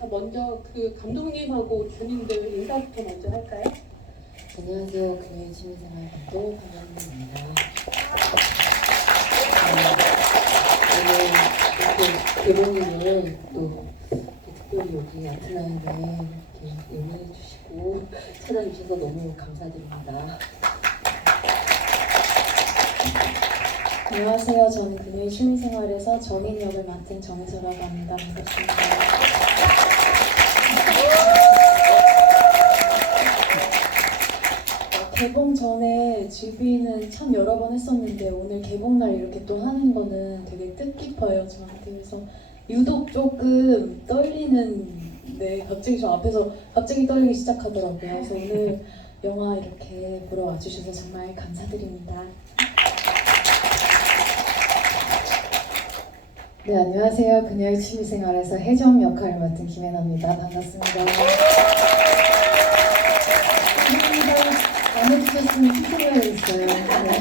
자, 먼저 그 감독님하고 주민들 인사부터 먼저 할까요? 안녕하세요. 그녀의 취미생활 감독 한현민입니다. 오늘 이렇게 개봉일을 또 특별히 여기 아트라인에 이렇게 응원해 주시고 찾아주셔서 너무 감사드립니다. 안녕하세요. 저는 그녀의 취미생활에서 정인 역을 맡은 정혜서라고 합니다. 반갑습니다. 개봉 전에 GV는 참 여러 번 했었는데 오늘 개봉날 이렇게 또 하는 거는 되게 뜻깊어요, 저한테. 그래서 유독 조금 떨리는, 갑자기 좀 앞에서 갑자기 떨리기 시작하더라고요. 그래서 오늘 영화 이렇게 보러 와주셔서 정말 감사드립니다. 네, 안녕하세요. 그녀의 취미생활에서 혜정 역할을 맡은 김혜나입니다. 반갑습니다. 감사합니다. 안 해주셨으면 피곤해야겠어요. 네.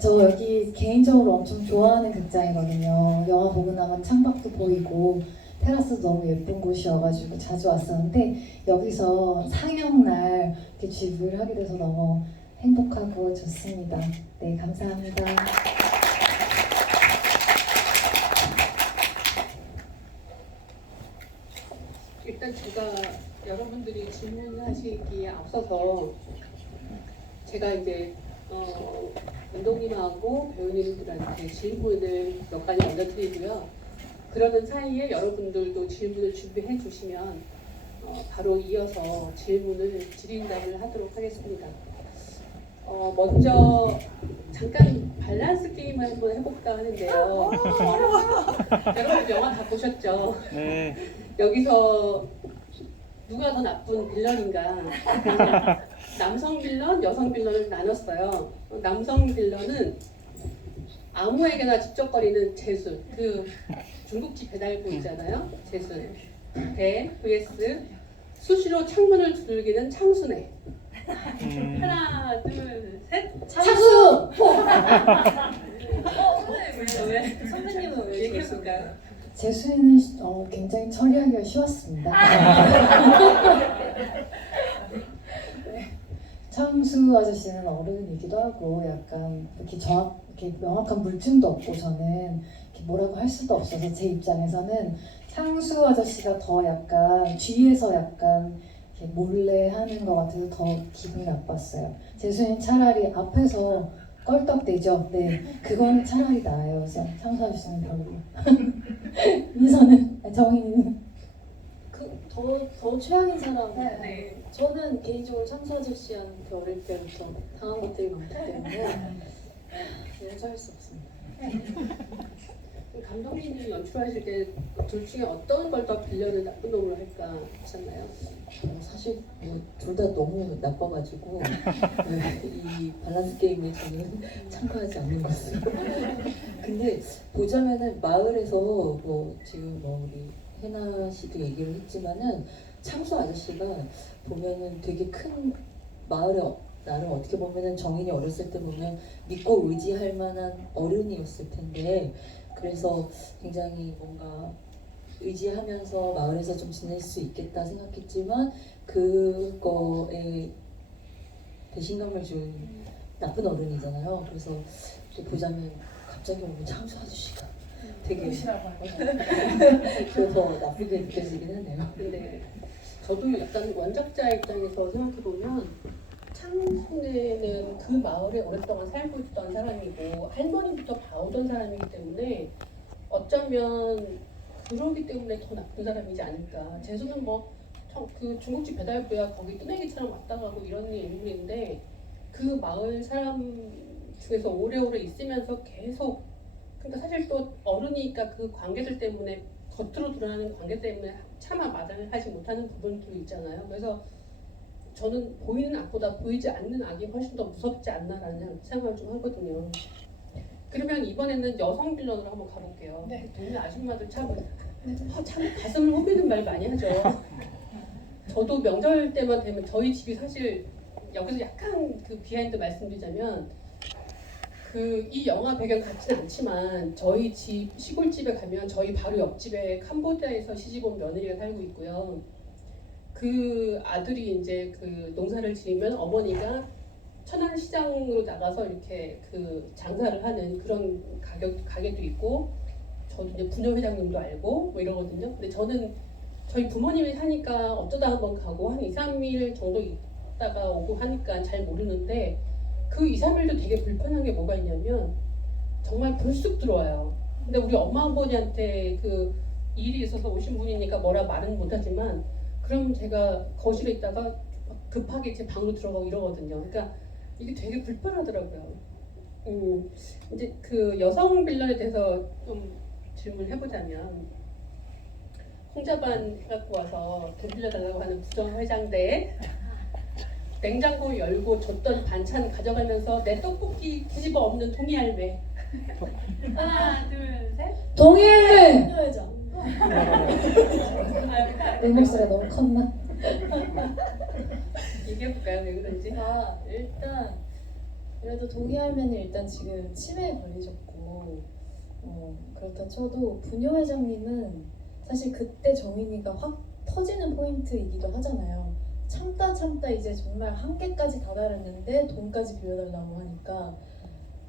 저 여기 개인적으로 엄청 좋아하는 극장이거든요. 영화 보고 나면 창밖도 보이고 테라스도 너무 예쁜 곳이어가지고 자주 왔었는데 여기서 상영날 이렇게 GV를 하게 돼서 너무 행복하고 좋습니다. 네, 감사합니다. 일단 제가 여러분들이 질문하시기에 앞서서 제가 이제 감독님하고 배우님들한테 질문을 몇 가지 얹어드리고요. 그러는 사이에 여러분들도 질문을 준비해 주시면 바로 이어서 질문을 질의응답을 하도록 하겠습니다. 먼저 잠깐 밸런스 게임을 한번 해볼까 하는데요. 여러분 영화 다 보셨죠? 네. 여기서 누가 더 나쁜 빌런인가? 남성 빌런, 여성 빌런을 나눴어요. 남성 빌런은 아무에게나 집적거리는 재수, 그 중국집 배달부 있잖아요. 재수. 대 vs 수시로 창문을 두들기는 창순애. 하나, 둘, 셋. 차수! 왜? 선배님은 왜 얘기해볼까요? 제 수위는 굉장히 처리하기가 쉬웠습니다. 창수 아저씨는 어른이기도 하고 약간 이렇게 명확한 물증도 없고 저는 이렇게 뭐라고 할 수도 없어서 제 입장에서는 창수 아저씨가 더 약간 뒤에서 약간 이렇게 몰래 하는 것 같아서 더 기분이 나빴어요. 재수는 차라리 앞에서 껄떡대죠. 네, 그건 차라리 나아요. 그래서 창수 아저씨는 별로. 민서는 정인이는 더 최악인 사람. 네. 저는 개인적으로 창수 아저씨한테 어릴 때부터 당한 것들이 많기 때문에 용서할 수 없습니다. 감독님이 연출하실 때 둘 중에 어떤 걸 더 빌런을 나쁜 놈으로 할까 하셨나요? 사실 둘 다 너무 나빠가지고 이 밸런스 게임에 저는 참가하지 않는 것 같습니다. 근데 보자면은 마을에서 지금 우리 해나 씨도 얘기를 했지만은 창수 아저씨가 보면은 되게 큰 마을에 나름 어떻게 보면은 정인이 어렸을 때 보면 믿고 의지할 만한 어른이었을 텐데 그래서 굉장히 뭔가 의지하면서 마을에서 좀 지낼 수 있겠다 생각했지만 그거에 배신감을 준 나쁜 어른이잖아요. 그래서 또 보자면 갑자기 오면 창수 아저씨가 되게 더 나쁘게 느껴지긴 하네요. 근데 저도 약간 원작자 입장에서 생각해보면 창순애는 그 마을에 오랫동안 살고 있던 사람이고 할머니부터 봐오던 사람이기 때문에 어쩌면 그러기 때문에 더 나쁜 사람이지 않을까. 재수는 그 중국집 배달부야 거기 뜨내기처럼 왔다 가고 이런 인물인데 그 마을 사람 중에서 오래오래 있으면서 계속 그러니까 사실 또 어른이니까 그 관계들 때문에 겉으로 드러나는 관계 때문에 차마 마다를 하지 못하는 부분도 있잖아요. 그래서 저는 보이는 악보다 보이지 않는 악이 훨씬 더 무섭지 않나라는 생각을 좀 하거든요. 그러면 이번에는 여성 빌런으로 한번 가볼게요. 네. 동네 아줌마들 참 가슴을 후비는 말 많이 하죠. 저도 명절 때만 되면 저희 집이 사실 여기서 약간 그 비하인드 말씀드리자면 이 영화 배경 같진 않지만 저희 집 시골집에 가면 저희 바로 옆집에 캄보디아에서 시집온 며느리가 살고 있고요. 그 아들이 이제 그 농사를 지으면 어머니가 천안시장으로 나가서 이렇게 그 장사를 하는 그런 가게도 있고, 저도 이제 부녀회장님도 알고 뭐 이러거든요. 근데 저는 저희 부모님이 사니까 어쩌다 한번 가고 한 2, 3일 정도 있다가 오고 하니까 잘 모르는데, 그 2, 3일도 되게 불편한 게 뭐가 있냐면 정말 불쑥 들어와요. 근데 우리 엄마 아버지한테 그 일이 있어서 오신 분이니까 뭐라 말은 못하지만, 그럼 제가 거실에 있다가 급하게 제 방으로 들어가고 이러거든요. 그러니까 이게 되게 불편하더라고요. 이제 그 여성 빌런에 대해서 좀 질문을 해보자면, 홍자반 갖고 와서 돈 빌려달라고 하는 부정회장대, 냉장고 열고 줬던 반찬 가져가면서 내 떡볶이 뒤집어 엎는 동이할매. 하나, 둘, 셋. 동일! 여자. 내 목소리가 너무 컸나? 얘기해볼까요? 왜 그런지? 일단 그래도 동의하면 일단 지금 치매에 걸리셨고, 그렇다 쳐도 부녀 회장님은 사실 그때 정인이가 확 터지는 포인트이기도 하잖아요. 참다 이제 정말 한계까지 다다랐는데 돈까지 빌려달라고 하니까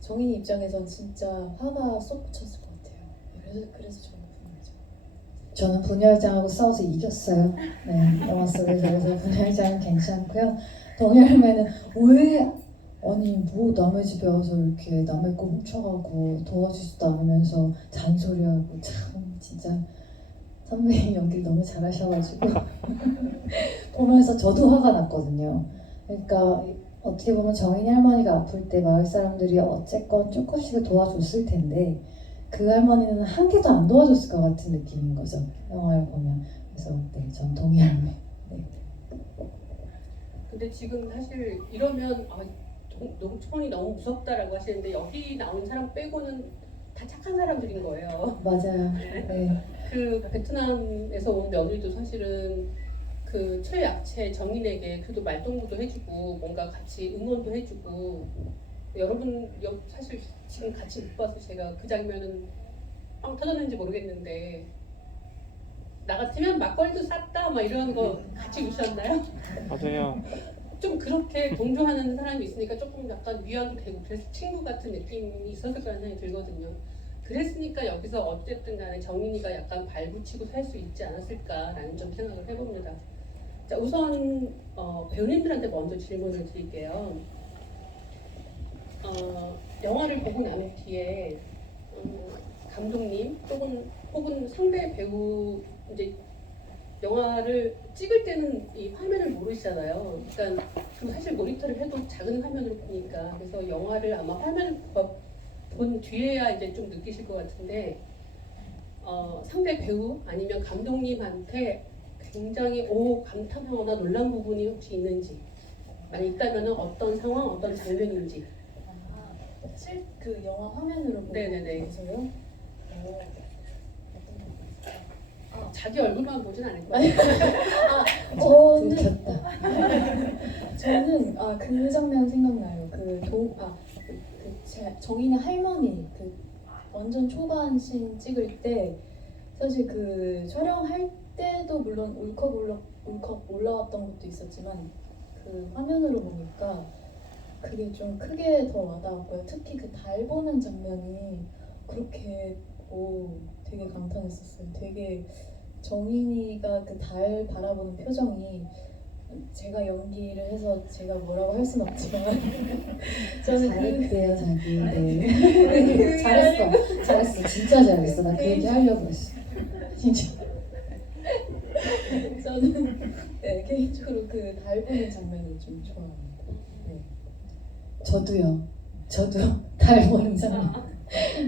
정인이 입장에선 진짜 화가 쏟쳤을 것 같아요. 그래서 저는 분노하죠. 저는 분열장하고 싸워서 이겼어요. 네, 영화 속에서. 그래서 분열장은 괜찮고요. 동열매는 왜 아니 뭐 남의 집에 와서 이렇게 남의 거 훔쳐가고 도와주지도 않으면서 잔소리하고, 참 진짜 선배님 연기를 너무 잘하셔가지고 보면서 저도 화가 났거든요. 그러니까 어떻게 보면 정인이 할머니가 아플 때 마을 사람들이 어쨌건 조금씩은 도와줬을 텐데, 그 할머니는 한 개도 안 도와줬을 것 같은 느낌인 거죠, 영화를 보면. 그래서 네, 전 동의할매. 네. 근데 지금 사실 이러면 농촌이 너무 무섭다라고 하시는데, 여기 나온 사람 빼고는 다 착한 사람들인 거예요. 맞아요. 네. 그 베트남에서 온 며느리도 사실은 그 최약체 정인에게 그래도 말동무도 해주고 뭔가 같이 응원도 해주고, 여러분 사실 지금 같이 못 봐서 제가 그 장면은 빵 터졌는지 모르겠는데, 나 같으면 막걸리도 쌌다 막 이런 거 같이 우셨나요? 맞아요. 좀 그렇게 동조하는 사람이 있으니까 조금 약간 위안도 되고, 그래서 친구 같은 느낌이 있었을 거라는 생각이 들거든요. 그랬으니까 여기서 어쨌든 간에 정인이가 약간 발붙이고 살 수 있지 않았을까라는 좀 생각을 해봅니다. 자, 우선 배우님들한테 먼저 질문을 드릴게요. 영화를 보고 난 뒤에 감독님 혹은 상대 배우, 이제 영화를 찍을 때는 이 화면을 모르시잖아요. 그러니까 그리고 사실 모니터를 해도 작은 화면으로 보니까, 그래서 영화를 아마 화면을 본 뒤에야 이제 좀 느끼실 것 같은데, 상대 배우 아니면 감독님한테 굉장히 감탄하거나 놀란 부분이 혹시 있는지, 만약 있다면 어떤 상황, 어떤 장면인지. 그 영화 화면으로 보고 네네네. 계세요? 자기 얼굴만 보진 않을 거예요. 저는 그 장면 생각나요. 정인의 할머니 그 완전 초반 씬 찍을 때, 사실 그 촬영할 때도 물론 울컥 올라왔던 것도 있었지만, 그 화면으로 보니까 그게 좀 크게 더 와닿았고요. 특히 그 달 보는 장면이 그렇게 되게 감탄했었어요. 되게 정인이가 그 달 바라보는 표정이, 제가 연기를 해서 제가 뭐라고 할 순 없지만 저는 잘했대요, 자기. 네. 잘했어. 진짜 잘했어. 나 그 얘기 하려고 했어. 진짜. 저는 개인적으로 그 달 보는 장면을 좀 좋아합니다. 네. 저도 달 보는 장면.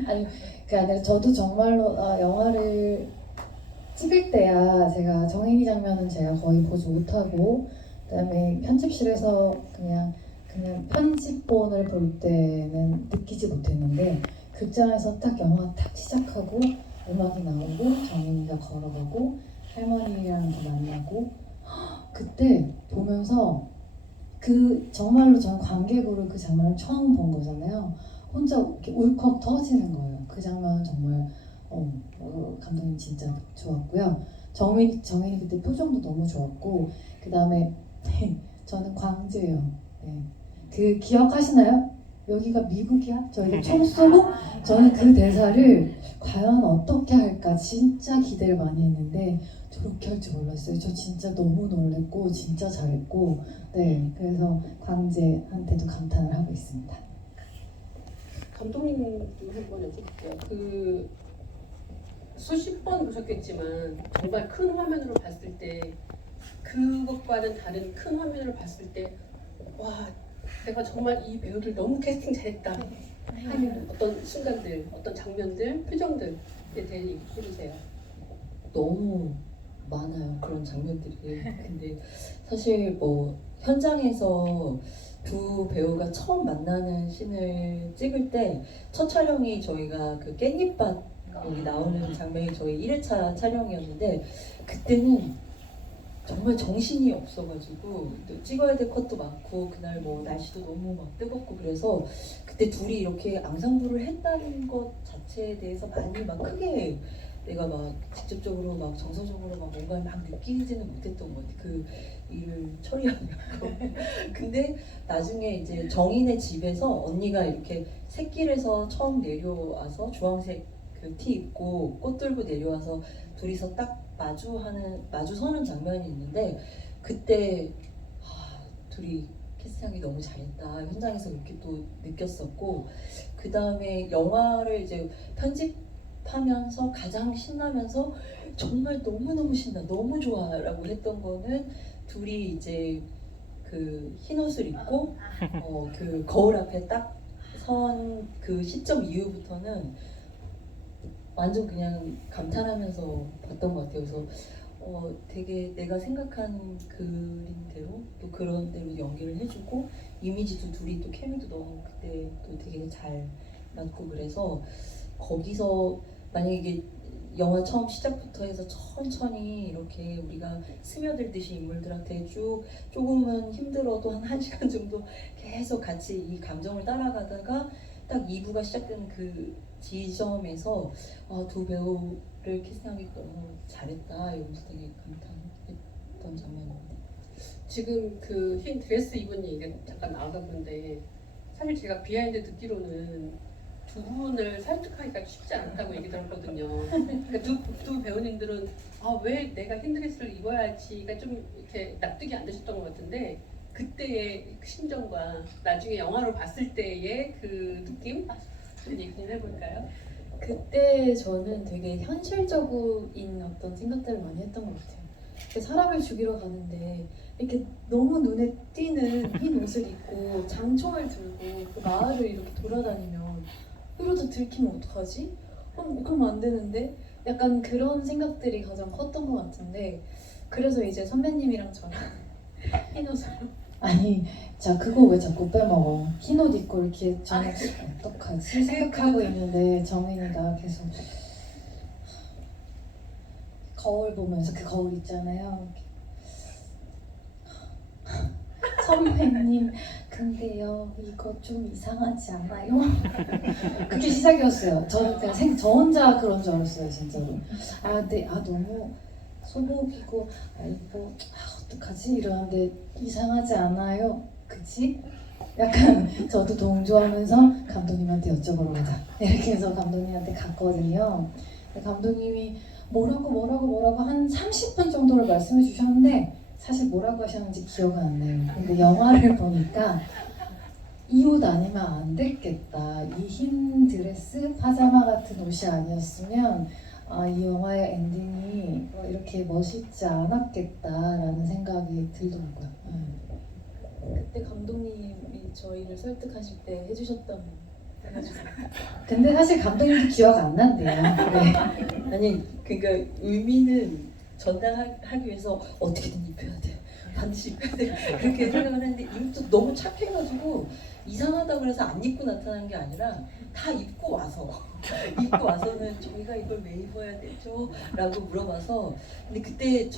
아니, 그게 아니라 저도 정말로 영화를 찍을 때야 제가 정인이 장면은 제가 거의 보지 못하고, 그다음에 편집실에서 그냥 편집본을 볼 때는 느끼지 못했는데, 극장에서 딱 영화가 딱 시작하고 음악이 나오고 정인이가 걸어가고 할머니랑 만나고, 그때 보면서 그 정말로 전 관객으로 그 장면을 처음 본 거잖아요. 혼자 이렇게 울컥 터지는 거예요. 그 장면은 정말 감독님 진짜 좋았고요. 정인이 그때 표정도 너무 좋았고 그 다음에 저는 광재요. 네. 그 기억하시나요? 여기가 미국이야? 저희가 총 쏘고 저는 그 대사를 과연 어떻게 할까 진짜 기대를 많이 했는데 저렇게 할 줄 몰랐어요. 저 진짜 너무 놀랬고 진짜 잘했고 네 그래서 광재한테도 감탄을 하고 있습니다. 감독님도 한번 여쭤볼게요. 그 수십 번 보셨겠지만 정말 큰 화면으로 봤을 때 그것과는 다른 큰 화면으로 봤을 때 와 내가 정말 이 배우들 너무 캐스팅 잘했다 하는 어떤 순간들, 어떤 장면들, 표정들에 대해 얘기해 주세요. 너무 많아요 그런 장면들이. 근데 사실 뭐 현장에서 두 배우가 처음 만나는 씬을 찍을 때 첫 촬영이 저희가 그 깻잎밭 여기 나오는 장면이 저희 1회차 촬영이었는데 그때는 정말 정신이 없어가지고 또 찍어야 될 컷도 많고 그날 뭐 날씨도 너무 막 뜨겁고 그래서 그때 둘이 이렇게 앙상블을 했다는 것 자체에 대해서 많이 막 크게 내가 막 직접적으로 막 정서적으로 막 뭔가 막 느끼지는 못했던 것 같아. 그 일을 처리하려고. 근데 나중에 이제 정인의 집에서 언니가 이렇게 샛길에서 처음 내려와서 주황색 그 티 입고 꽃 들고 내려와서 둘이서 딱 마주서는 장면이 있는데 그때 둘이 캐스팅하기 너무 잘했다. 현장에서 그렇게 또 느꼈었고 그 다음에 영화를 이제 편집하면서 가장 신나면서 정말 너무너무 신나 너무 좋아라고 했던 거는 둘이 이제 그 흰 옷을 입고 그 거울 앞에 딱 선 그 시점 이후부터는 완전 그냥 감탄하면서 봤던 것 같아요. 그래서 되게 내가 생각한 그림대로 또 그런 대로 연기를 해주고 이미지도 둘이 또 케미도 너무 그때 또 되게 잘 맞고 그래서 거기서 만약에 이게 영화 처음 시작부터 해서 천천히 이렇게 우리가 스며들듯이 인물들한테 쭉 조금은 힘들어도 한 1시간 정도 계속 같이 이 감정을 따라가다가 딱 2부가 시작되는 그 지점에서 두 배우를 캐스팅하기 너무 잘했다 이러면서 되게 감탄했던 장면입니다. 지금 그 흰 드레스 입은 얘기가 잠깐 나오다 보는데 사실 제가 비하인드 듣기로는 두 분을 설득하기가 쉽지 않다고 얘기 들었거든요. 그러니까 두 배우님들은 왜 내가 흰 드레스를 입어야지가 좀 이렇게 납득이 안 되셨던 것 같은데 그때의 그 심정과 나중에 영화로 봤을 때의 그 느낌 좀 얘기 좀 해볼까요? 그때 저는 되게 현실적인 어떤 생각들을 많이 했던 것 같아요. 사람을 죽이러 가는데 이렇게 너무 눈에 띄는 흰 옷을 입고 장총을 들고 그 마을을 이렇게 돌아다니면 이러다 들키면 어떡하지? 그럼 안 되는데? 약간 그런 생각들이 가장 컸던 것 같은데 그래서 이제 선배님이랑 저랑 흰 옷으로 아니 자 그거 왜 자꾸 빼먹어? 흰 옷 입고 이렇게 저는 어떡하지 생각하고 있는데 정인이가 계속 거울 보면서 그 거울 있잖아요. 선배님 근데요 이거 좀 이상하지 않아요? 그게 시작이었어요. 저는 그냥 저 혼자 그런 줄 알았어요 진짜로. 근데 너무 소복이고 이거 어떡하지 이러는데 이상하지 않아요? 그치? 약간 저도 동조하면서 감독님한테 여쭤보러 가자 이렇게 해서 감독님한테 갔거든요. 근데 감독님이 뭐라고 한 30분 정도를 말씀해 주셨는데 사실 뭐라고 하셨는지 기억은 안 나요. 근데 영화를 보니까 이 옷 아니면 안 됐겠다. 이 흰 드레스, 파자마 같은 옷이 아니었으면 이 영화의 엔딩이 이렇게 멋있지 않았겠다라는 생각이 들더라고요. 그때 감독님이 저희를 설득하실 때 해주셨던 근데 사실 감독님도 기억 안 난대요. 네. 아니 그러니까 의미는 전달하기 위해서 어떻게든 입혀야 돼 반드시 입혀야 돼 그렇게 생각을 했는데 이것도 너무 착해가지고 이상하다 그래서 안 입고 나타난 게 아니라 다 입고 와서는 저희가 이걸 왜 입어야 되죠? 라고 물어봐서 근데 그때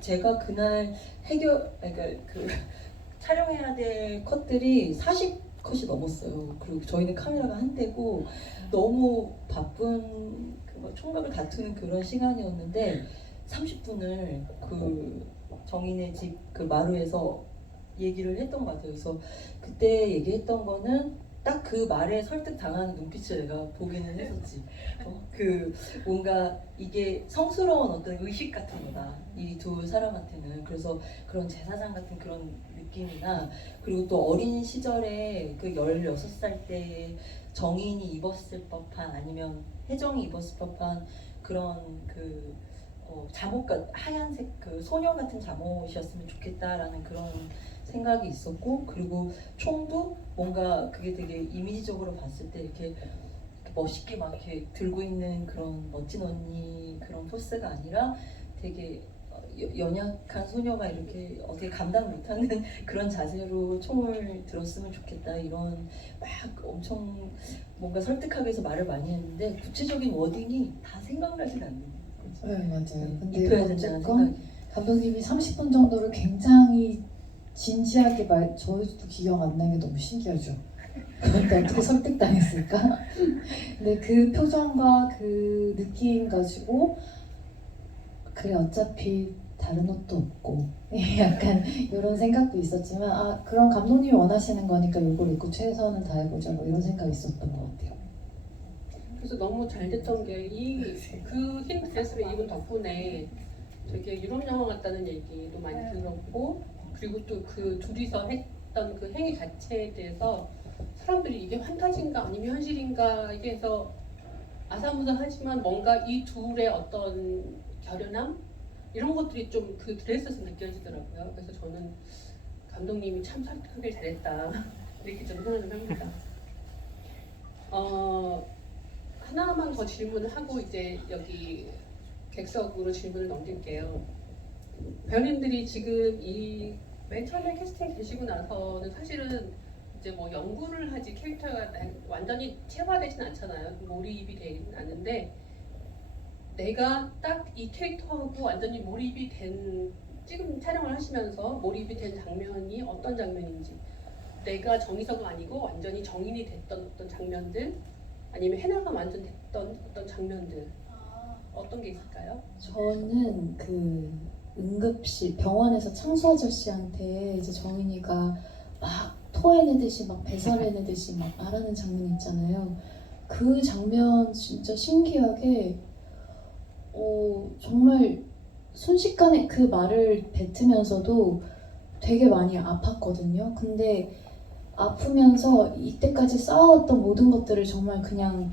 제가 그날 그러니까 그 촬영해야 될 컷들이 컷이 넘었어요. 그리고 저희는 카메라가 한 대고 너무 바쁜 그막 총각을 다투는 그런 시간이었는데 30분을 그 정인의 집 그 마루에서 얘기를 했던 것 같아요. 그래서 그때 얘기했던 거는 딱 그 말에 설득 당하는 눈빛을 내가 보기는 했었지. 그 뭔가 이게 성스러운 어떤 의식 같은 거다. 이 두 사람한테는. 그래서 그런 제사장 같은 그런 느낌이나 그리고 또 어린 시절에 그 16살 때 정인이 입었을 법한 아니면 혜정이 입었을 법한 그런 그 잠옷 하얀색 그 소녀 같은 잠옷이었으면 좋겠다라는 그런 생각이 있었고 그리고 총도 뭔가 그게 되게 이미지적으로 봤을 때 이렇게 멋있게 막 이렇게 들고 있는 그런 멋진 언니 그런 포스가 아니라 되게 연약한 소녀가 이렇게 어떻게 감당 못하는 그런 자세로 총을 들었으면 좋겠다 이런 막 엄청 뭔가 설득하기 위해서 말을 많이 했는데 구체적인 워딩이 다 생각나진 않는 거지. 네, 맞아요. 근데 입혀야 된다는 어쨌건 생각이. 감독님이 30분 정도를 굉장히 진지하게 저희도 기억 안 나는 게 너무 신기하죠. 그런데 어떻게 설득당했을까? 근데 그 표정과 그 느낌 가지고 그래 어차피 다른 옷도 없고 약간 이런 생각도 있었지만 아 그런 감독님이 원하시는 거니까 이걸 입고 최선을 다해보자 뭐 이런 생각이 있었던 것 같아요. 그래서 너무 잘 됐던 게 이 그 흰 드레스를 입은 덕분에 되게 유럽 영화 같다는 얘기도 많이 들었고 그리고 또 그 둘이서 했던 그 행위 자체에 대해서 사람들이 이게 환타지인가 아니면 현실인가 이게 해서 아사무사하지만 뭔가 이 둘의 어떤 결연함 이런 것들이 좀 그 드레스에서 느껴지더라고요. 그래서 저는 감독님이 참 설득하길 잘했다 이렇게 좀 생각을 합니다. 하나만 더 질문을 하고 이제 여기 객석으로 질문을 넘길게요. 배우님들이 지금 이 맨 처음에 캐스팅 되시고 나서는 사실은 이제 뭐 연구를 하지 캐릭터가 완전히 체화되진 않잖아요. 몰입이 되진 않는데 내가 딱 이 캐릭터하고 완전히 몰입이 된 지금 촬영을 하시면서 몰입이 된 장면이 어떤 장면인지 내가 정희성가 아니고 완전히 정인이 됐던 어떤 장면들 아니면 해나가 완전 됐던 어떤 장면들 어떤 게 있을까요? 저는 그 응급실 병원에서 창수 아저씨한테 이제 정인이가 막 토해내듯이 막 배설해내듯이 막 말하는 장면 있잖아요. 그 장면 진짜 신기하게 정말 순식간에 그 말을 뱉으면서도 되게 많이 아팠거든요. 근데 아프면서 이때까지 쌓아왔던 모든 것들을 정말 그냥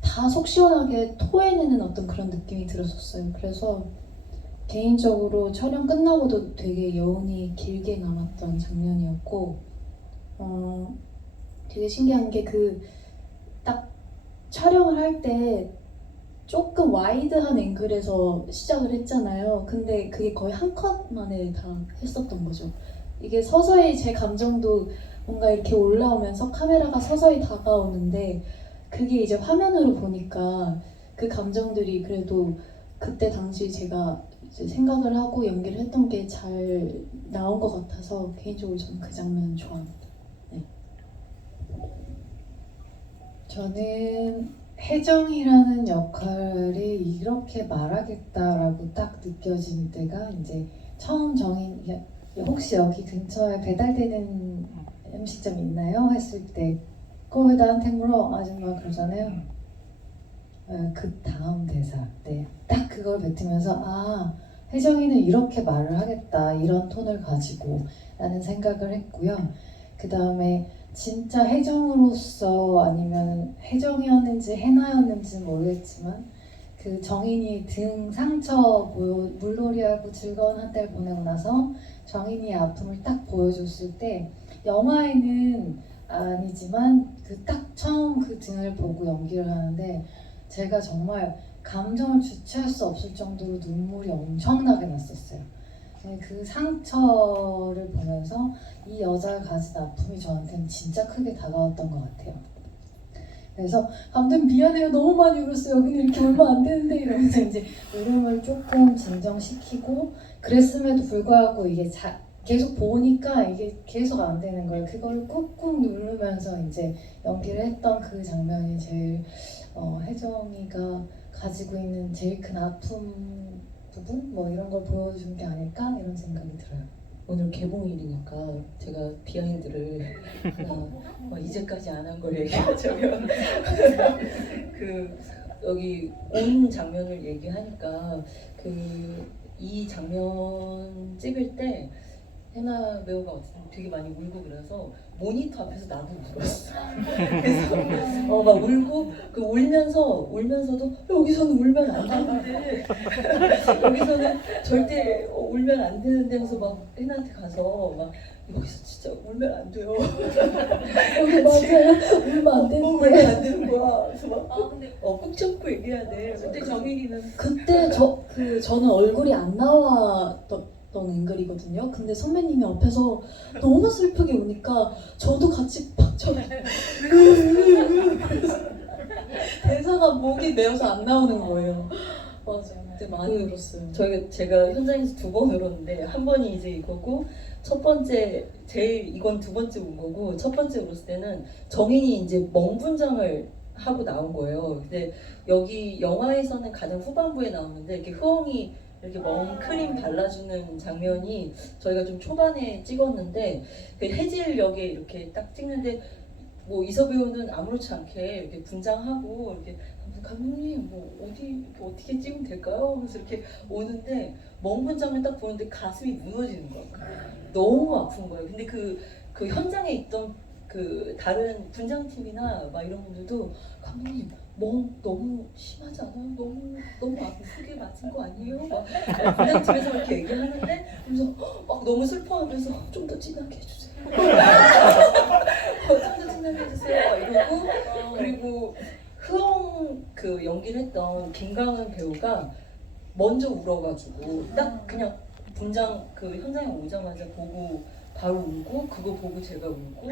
다 속 시원하게 토해내는 어떤 그런 느낌이 들었었어요. 그래서 개인적으로 촬영 끝나고도 되게 여운이 길게 남았던 장면이었고 되게 신기한 게 그 딱 촬영을 할 때 조금 와이드한 앵글에서 시작을 했잖아요. 근데 그게 거의 한 컷 만에 다 했었던 거죠. 이게 서서히 제 감정도 뭔가 이렇게 올라오면서 카메라가 서서히 다가오는데 그게 이제 화면으로 보니까 그 감정들이 그래도 그때 당시 제가 이제 생각을 하고 연기를 했던 게 잘 나온 것 같아서 개인적으로 저는 그 장면 좋아합니다. 네. 저는 혜정이라는 역할이 이렇게 말하겠다라고 딱 느껴진 때가 이제 처음 정인 혹시 여기 근처에 배달되는 음식점 있나요? 했을 때 그거 왜 나한테 물어? 아줌마 그러잖아요. 그 다음 대사 네, 딱 그걸 뱉으면서 아 혜정이는 이렇게 말을 하겠다 이런 톤을 가지고 라는 생각을 했고요. 그 다음에 진짜 혜정으로서 아니면 혜정이었는지 해나였는지 모르겠지만 그 정인이 등 상처 물놀이하고 즐거운 한때를 보내고 나서 정인이의 아픔을 딱 보여줬을 때 영화에는 아니지만 그 딱 처음 그 등을 보고 연기를 하는데 제가 정말 감정을 주체할 수 없을 정도로 눈물이 엄청나게 났었어요. 그 상처를 보면서 이 여자가 가진 아픔이 저한테는 진짜 크게 다가왔던 것 같아요. 그래서 감독님 미안해요 너무 많이 울었어요 여기는 이렇게 울면 안 되는데 이러면서 이제 울음을 조금 진정시키고 그랬음에도 불구하고 이게 계속 보니까 이게 계속 안 되는 거예요. 그걸 꾹꾹 누르면서 이제 연기를 했던 그 장면이 제일 혜정이가 가지고 있는 제일 큰 아픔 부분 뭐 이런 걸 보여준 게 아닐까 이런 생각이 들어요. 오늘 개봉일이니까 제가 비하인드를 이제까지 안 한 걸 얘기하자면 그 여기 온 장면을 얘기하니까 그 이 장면 찍을 때 해나 배우가 어쨌든 되게 많이 울고 그래서 모니터 앞에서 나도 울었어. 그래서 막 울고 그 울면서도 여기서는 울면 안 되는데 여기서는 절대 울면 안 되는데 해서 막 해나한테 가서 막 여기서 진짜 울면 안 돼요. 여기 맞아요. 울면 안 되는데. 울면 안 되는 거야. 그래서 막 근데 꾹 참고 얘기해야 돼. 그때 정혜기는 그때 저는 얼굴이 안 나왔던 앵글이거든요. 근데 선배님이 앞에서 너무 슬프게 우니까 저도 같이 막 대사가 목이 메어서 안 나오는 거예요. 맞아. 그때 많이 울었어요. 제가 현장에서 2번 울었는데 한 번이 이제 이거고 첫 번째 이건 2번째 운 거고 첫 번째 울었을 때는 정인이 이제 멍분장을 하고 나온 거예요. 근데 여기 영화에서는 가장 후반부에 나오는데 이렇게 흐엉이 이렇게 멍크림 발라주는 장면이 저희가 좀 초반에 찍었는데 그 해질 역에 이렇게 딱 찍는데 뭐 이서 배우는 아무렇지 않게 이렇게 분장하고 이렇게 감독님 뭐 어떻게 찍으면 될까요? 그래서 이렇게 오는데 멍분장을 딱 보는데 가슴이 무너지는 거야. 너무 아픈 거예요. 근데 그 현장에 있던 그 다른 분장팀이나 막 이런 분들도 감독님 멍 너무 심하지 않아요? 너무 아프게 맞은 거 아니에요? 막 분장팀에서 이렇게 얘기하는데 그래서 막 너무 슬퍼하면서 좀 더 진하게 해주세요. 좀 더 진하게 해주세요. 막 이러고 그리고 흐엉 그 연기를 했던 김강은 배우가 먼저 울어가지고 딱 그냥 분장 그 현장에 오자마자 보고 바로 울고 그거 보고 제가 울고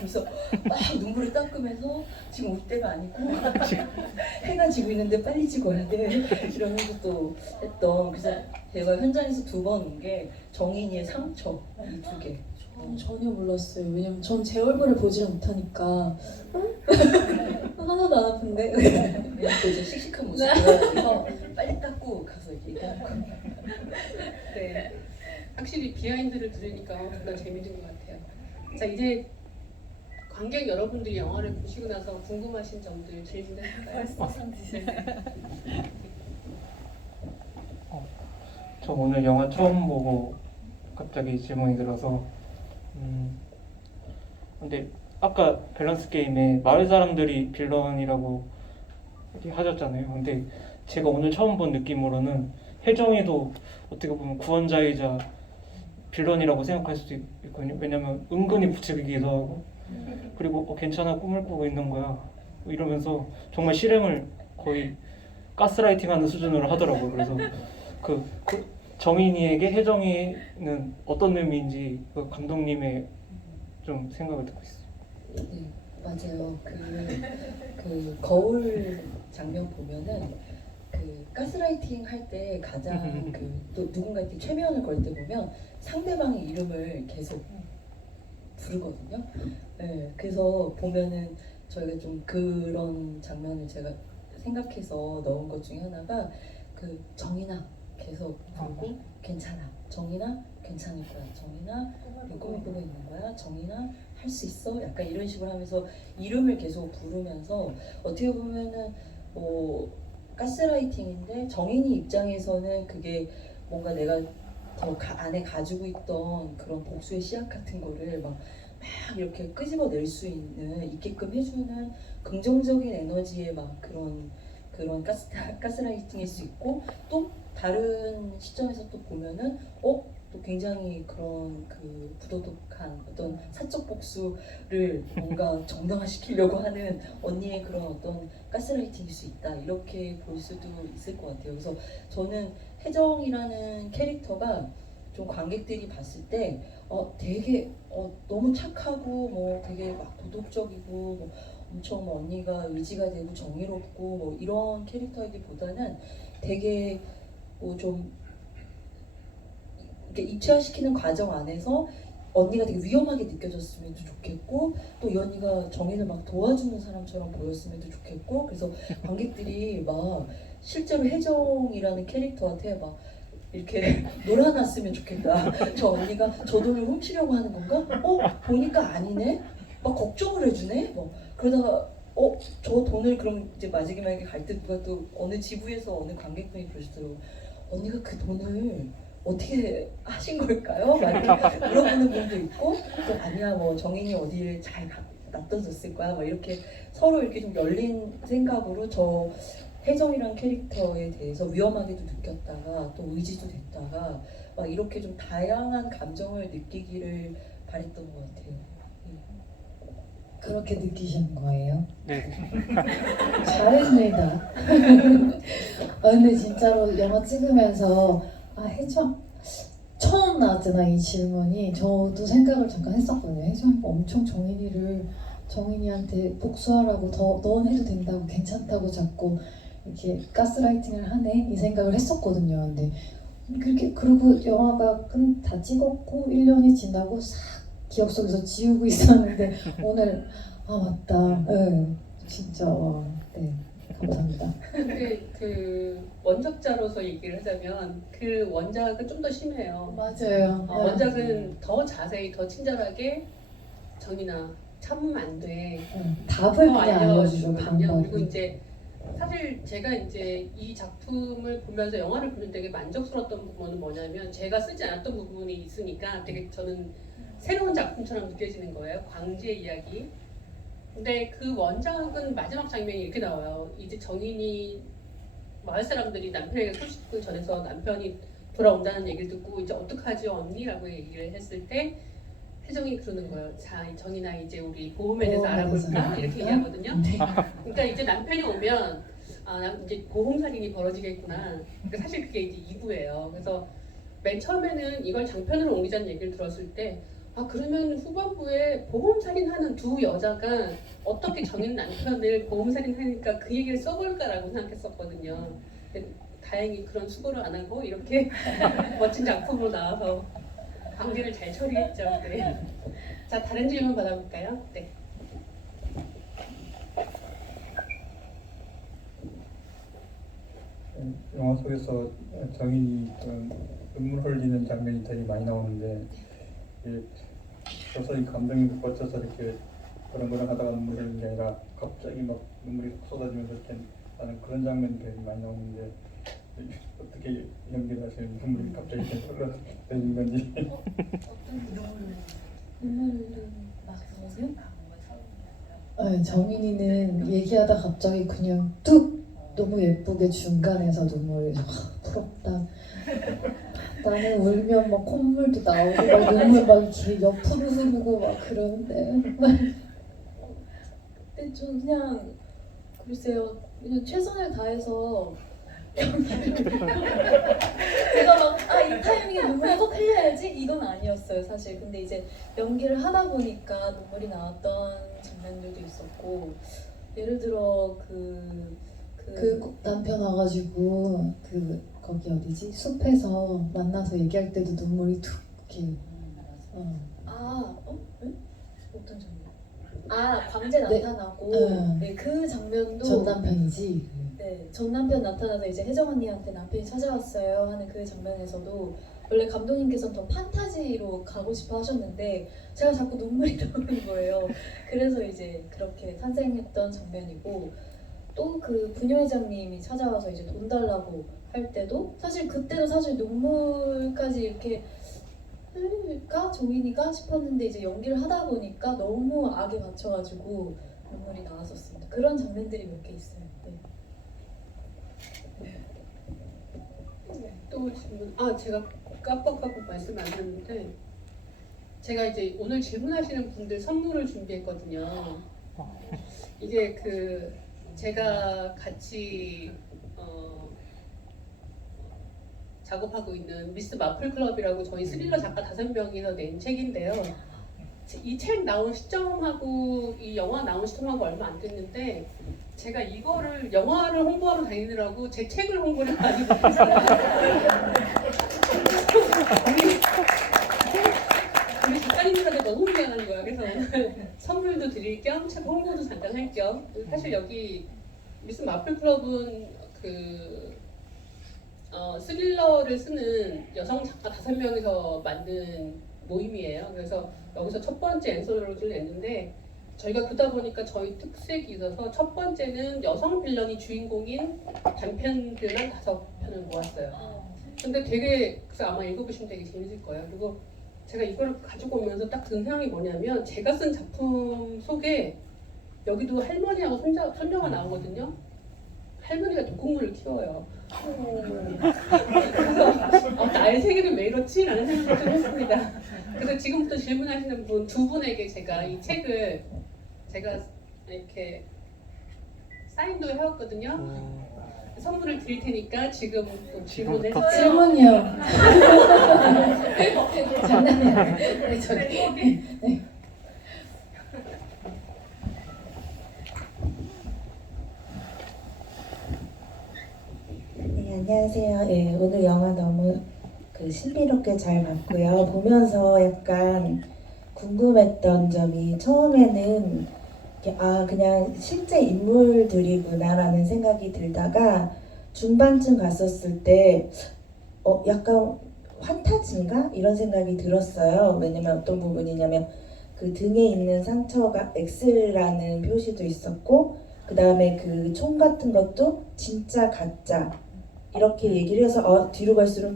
계속 막 눈물을 닦으면서 지금 울 때가 아니고 해가 지고 있는데 빨리 찍어야 돼 이러면서 또 했던 그래서 제가 현장에서 2번 운 게 정인이의 상처 이 2개. 전혀 몰랐어요. 왜냐면 전 제 얼굴을 보지를 못하니까 하나도 안 아픈데. 또 이제 씩씩한 모습이라서 빨리 닦고 가서 이렇게 얘기하는 거. 네. 확실히 비하인드를 들으니까 정말 재밌는 것 같아요. 자 이제 관객 여러분들이 영화를 보시고 나서 궁금하신 점들 질문해볼까요? 저 오늘 영화 처음 보고 갑자기 질문이 들어서 근데 아까 밸런스 게임에 마을 사람들이 빌런이라고 이렇게 하셨잖아요. 근데 제가 오늘 처음 본 느낌으로는 혜정이도 어떻게 보면 구원자이자 빌런이라고 생각할 수도 있거든요. 왜냐면 은근히 부추기기도 하고 그리고 괜찮아 꿈을 꾸고 있는 거야 이러면서 정말 실행을 거의 가스라이팅하는 수준으로 하더라고요. 그래서 그 정인이에게 혜정이는 어떤 의미인지 그 감독님의 좀 생각을 듣고 있어요. 네, 맞아요. 그 거울 장면 보면은 그 가스라이팅 할 때 가장 또 누군가한테 최면을 걸 때 보면 상대방의 이름을 계속 부르거든요. 네, 그래서 보면은 저희가 좀 그런 장면을 제가 생각해서 넣은 것 중에 하나가 그 정인아 계속 부르고 괜찮아 정인아 괜찮을 거야 정인아 꿈을 꾸고 있는 거야 정인아 할 수 있어 약간 이런 식으로 하면서 이름을 계속 부르면서 어떻게 보면은 가스라이팅인데 정인이 입장에서는 그게 뭔가 내가 더 안에 가지고 있던 그런 복수의 씨앗 같은 거를 막 이렇게 끄집어낼 수 있게끔 해주는 긍정적인 에너지의 막 그런 가스라이팅일 수 있고 또 다른 시점에서 또 보면은 또 굉장히 그런 그 부도덕한 어떤 사적 복수를 뭔가 정당화시키려고 하는 언니의 그런 어떤 가스라이팅일 수 있다 이렇게 볼 수도 있을 것 같아요. 그래서 저는 혜정이라는 캐릭터가 좀 관객들이 봤을 때 되게 너무 착하고 뭐 되게 막 도덕적이고 뭐 엄청 뭐 언니가 의지가 되고 정의롭고 뭐 이런 캐릭터이기보다는 되게 좀 이렇게 입체화시키는 과정 안에서 언니가 되게 위험하게 느껴졌으면 좋겠고 또 이 언니가 정인을 막 도와주는 사람처럼 보였으면 좋겠고 그래서 관객들이 막 실제로 혜정이라는 캐릭터한테 막 이렇게 놀아놨으면 좋겠다. 저 언니가 저 돈을 훔치려고 하는 건가? 보니까 아니네? 막 걱정을 해주네? 뭐 그러다가 저 돈을 그럼 이제 마지막에 갈 때 누가 또 어느 지부에서 어느 관객분이 그러시더라고요. 언니가 그 돈을 어떻게 하신 걸까요? 막 물어보는 분도 있고 또 아니야 뭐 정인이 어디를 잘 놔둬줬을 거야 막 이렇게 서로 이렇게 좀 열린 생각으로 저 혜정이란 캐릭터에 대해서 위험하게도 느꼈다가 또 의지도 됐다가 막 이렇게 좀 다양한 감정을 느끼기를 바랬던 것 같아요. 그렇게 느끼신 거예요? 네. 잘했습니다. 근데 진짜로 영화 찍으면서 혜정 처음 나왔잖아 이 질문이. 저도 생각을 잠깐 했었거든요. 혜정이가 엄청 정인이한테 복수하라고 넌 해도 된다고 괜찮다고 자꾸 이렇게 가스라이팅을 하네 이 생각을 했었거든요. 근데 그리고 영화가 다 찍었고 1년이 지나고 싹 기억 속에서 지우고 있었는데 오늘 맞다. 네, 진짜 네 감사합니다. 근데 그 원작자로서 얘기를 하자면 그 원작은 좀 더 심해요. 맞아요. 원작은 더 자세히 더 친절하게 정인아 참으면 안 돼. 답을 더 그냥 알려주죠. 알려주거든요. 그리고 방법을. 이제 사실 제가 이제 이 작품을 보면서 영화를 보면 되게 만족스러웠던 부분은 뭐냐면 제가 쓰지 않았던 부분이 있으니까 되게 저는 새로운 작품처럼 느껴지는 거예요. 광주의 이야기. 근데 그 원작은 마지막 장면이 이렇게 나와요. 이제 정인이 마을 사람들이 남편에게 소식을 전해서 남편이 돌아온다는 얘기를 듣고 이제 어떡하지 언니라고 얘기를 했을 때 혜정이 그러는 거예요. 자, 정인아 이제 우리 보험에 대해서 알아볼까? 이렇게 얘기하거든요. 그러니까 이제 남편이 오면 이제 보험살인이 벌어지겠구나. 그러니까 사실 그게 이제 2부예요. 그래서 맨 처음에는 이걸 장편으로 옮기자는 얘기를 들었을 때 그러면 후반부에 보험살인하는 두 여자가 어떻게 정인 남편을 보험살인하니까 그 얘기를 써볼까라고 생각했었거든요. 근데 다행히 그런 수고를 안 하고 이렇게 멋진 작품으로 나와서 관계를 잘 처리했죠. 네. 자, 다른 질문 받아볼까요? 네. 영화 속에서 정인이 눈물 흘리는 장면이 되게 많이 나오는데 서서히 감정이 거쳐서 이렇게 그런 하다가 눈물 흘리는 게 아니라 갑자기 막 눈물이 쏟아지면서 이렇게 나는 그런 장면이 되게 많이 나오는데 어떻게 연기를 하시는 눈물이 갑자기 이렇게 흘러내리는 건지. 눈물을 막 보세요? 네, 정인이는 얘기하다 갑자기 그냥 뚝 너무 예쁘게 중간에서 눈물이 부럽다. 나는 울면 막 콧물도 나오고 막 눈물 막 이렇게 옆으로 흐르고 막 그러는데 근데 전 그냥 글쎄요 그냥 최선을 다해서 제가 막 이 타이밍에 눈물이 꼭 흘려야지 이건 아니었어요 사실. 근데 이제 연기를 하다 보니까 눈물이 나왔던 장면들도 있었고 예를 들어 그 남편 와가지고 거기 어디지 숲에서 만나서 얘기할 때도 눈물이 툭 이렇게 네? 어떤 장면? 광재 네. 나타나고 네. 네, 그 장면도 전 남편이지. 네, 전 남편 나타나서 이제 혜정 언니한테 남편이 찾아왔어요 하는 그 장면에서도 원래 감독님께서는 더 판타지로 가고 싶어 하셨는데 제가 자꾸 눈물이 나오는 거예요. 그래서 이제 그렇게 탄생했던 장면이고 또 그 부녀회장님이 찾아와서 이제 돈 달라고 할 때도 사실 그때도 사실 눈물까지 이렇게 흘릴까 정인이가 싶었는데 이제 연기를 하다 보니까 너무 악에 받쳐가지고 눈물이 나왔었습니다. 그런 장면들이 몇 개 있어요. 네. 또 질문. 제가 깜빡하고 말씀 안 드렸는데 제가 이제 오늘 질문하시는 분들 선물을 준비했거든요. 이게 제가 같이 작업하고 있는 미스 마플 클럽이라고 저희 스릴러 작가 5명이서 낸 책인데요. 이 책 나온 시점하고 이 영화 나온 시점하고 얼마 안 됐는데 제가 이거를 영화를 홍보하러 다니느라고 제 책을 홍보를 많이 못했어요. 할게요. 사실 여기 미스 마플 클럽은 그 스릴러를 쓰는 여성 작가 5명이서 만든 모임이에요. 그래서 여기서 첫 번째 앤솔로지를 냈는데 저희가 그러다 보니까 저희 특색이 있어서 첫 번째는 여성 빌런이 주인공인 단편들만 5편을 모았어요. 근데 되게 그래서 아마 읽어보시면 되게 재밌을 거예요. 그리고 제가 이걸 가지고 오면서 딱 든 생각이 뭐냐면 제가 쓴 작품 속에 여기도 할머니하고 손녀가 나오거든요. 할머니가 독극물을 키워요. 그래서 나의 세계는 왜 이렇지? 라는 생각을 좀 했습니다. 그래서 지금부터 질문하시는 분 2분에게 제가 이 책을 제가 이렇게 사인도 해왔거든요. 선물을 드릴 테니까 지금 또 질문을 해주세요. 질문이요. 장난이야. 네, 저기. 네. 네, 안녕하세요. 예, 오늘 영화 너무 신비롭게 잘 봤고요. 보면서 약간 궁금했던 점이 처음에는 그냥 실제 인물들이구나라는 생각이 들다가 중반쯤 갔었을 때 약간 환타지인가? 이런 생각이 들었어요. 왜냐면 어떤 부분이냐면 그 등에 있는 상처가 X라는 표시도 있었고 그 다음에 그 총 같은 것도 진짜 가짜 이렇게 얘기를 해서 뒤로 갈수록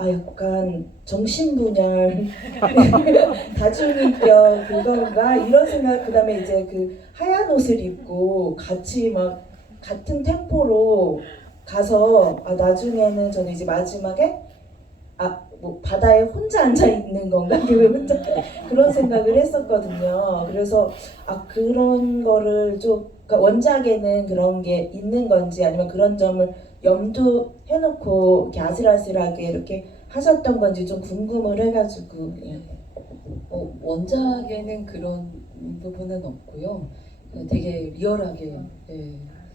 약간 정신분열 다중인격 그건가 이런 생각. 그 다음에 이제 그 하얀 옷을 입고 같이 막 같은 템포로 가서 나중에는 저는 이제 마지막에 뭐 바다에 혼자 앉아 있는 건가? 왜 혼자 그런 생각을 했었거든요. 그래서 그런 거를 좀 그러니까 원작에는 그런 게 있는 건지 아니면 그런 점을 염두해놓고 이렇게 아슬아슬하게 이렇게 하셨던 건지 좀 궁금을 해가지고. 예. 원작에는 그런 부분은 없고요. 되게 리얼하게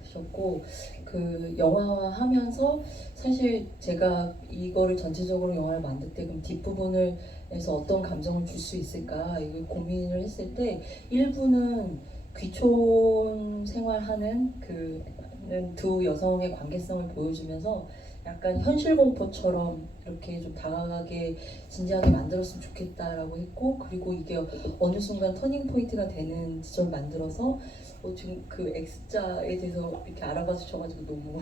하셨고 그 영화화하면서 사실 제가 이거를 전체적으로 영화를 만들 때 그럼 뒷부분을 해서 어떤 감정을 줄 수 있을까 이걸 고민을 했을 때 일부는 귀촌 생활하는 두 여성의 관계성을 보여주면서 약간 현실 공포처럼 이렇게 좀 다가가게 진지하게 만들었으면 좋겠다라고 했고 그리고 이게 어느 순간 터닝 포인트가 되는 지점을 만들어서 지금 그 X자에 대해서 이렇게 알아봐 주셔가지고 너무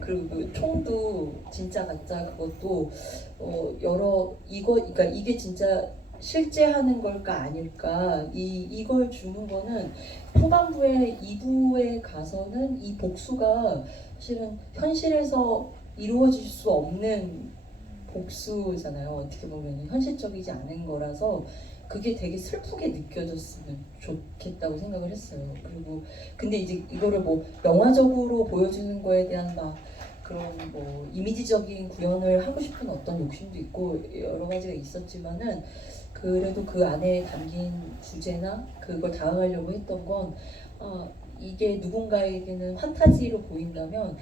그리고 그 총도 진짜 가짜 그것도 그러니까 이게 진짜 실제 하는 걸까 아닐까 이걸 주는 거는 후반부에 2부에 가서는 이 복수가 사실은 현실에서 이루어질 수 없는 복수잖아요. 어떻게 보면 현실적이지 않은 거라서 그게 되게 슬프게 느껴졌으면 좋겠다고 생각을 했어요. 그리고 근데 이제 이거를 뭐 영화적으로 보여주는 거에 대한 막 그런 뭐 이미지적인 구현을 하고 싶은 어떤 욕심도 있고 여러 가지가 있었지만은 그래도 그 안에 담긴 주제나 그걸 다가가려고 했던 건 이게 누군가에게는 환타지로 보인다면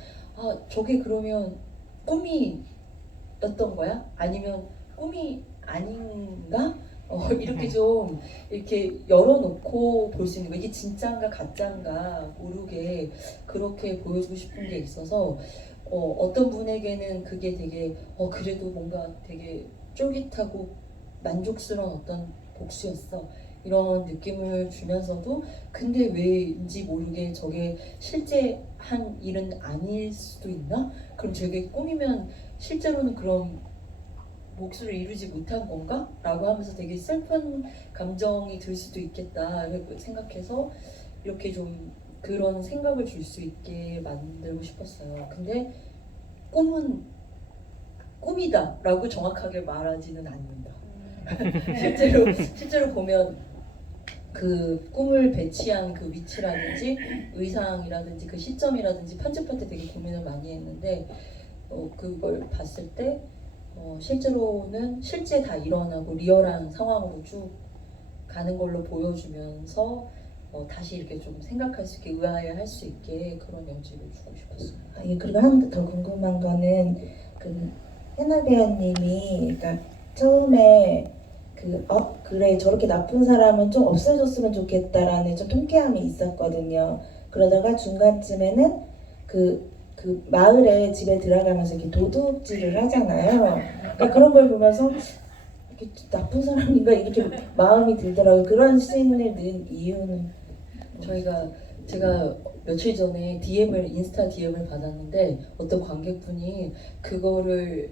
저게 그러면 꿈이었던 거야? 아니면 꿈이 아닌가? 이렇게 좀 이렇게 열어놓고 볼 수 있는 거 이게 진짜인가 가짜인가 모르게 그렇게 보여주고 싶은 게 있어서 어떤 분에게는 그게 되게 그래도 뭔가 되게 쫄깃하고 만족스러운 어떤 복수였어 이런 느낌을 주면서도 근데 왜인지 모르게 저게 실제 한 일은 아닐 수도 있나? 그럼 저게 꿈이면 실제로는 그럼 목수를 이루지 못한 건가? 라고 하면서 되게 슬픈 감정이 들 수도 있겠다 생각해서 이렇게 좀 그런 생각을 줄 수 있게 만들고 싶었어요. 근데 꿈은 꿈이다 라고 정확하게 말하지는 않는다. 실제로 보면 그 꿈을 배치한 그 위치라든지 의상이라든지 그 시점이라든지 편집할 때 되게 고민을 많이 했는데 그걸 봤을 때 실제로는 실제 다 일어나고 리얼한 상황으로 쭉 가는 걸로 보여주면서 다시 이렇게 좀 생각할 수 있게 의아해할 수 있게 그런 여지를 주고 싶었어요. 예, 그리고 한 더 궁금한 거는 그 해나 배우님이 그러니까 처음에 그래 저렇게 나쁜 사람은 좀 없어졌으면 좋겠다라는 좀 통쾌함이 있었거든요. 그러다가 중간쯤에는 그 마을에 집에 들어가면서 이렇게 도둑질을 하잖아요. 그러니까 그런 걸 보면서 이렇게 나쁜 사람인가 이렇게 마음이 들더라고요. 그런 씬을 넣은 이유는 제가 며칠 전에 인스타 DM을 받았는데 어떤 관객분이 그걸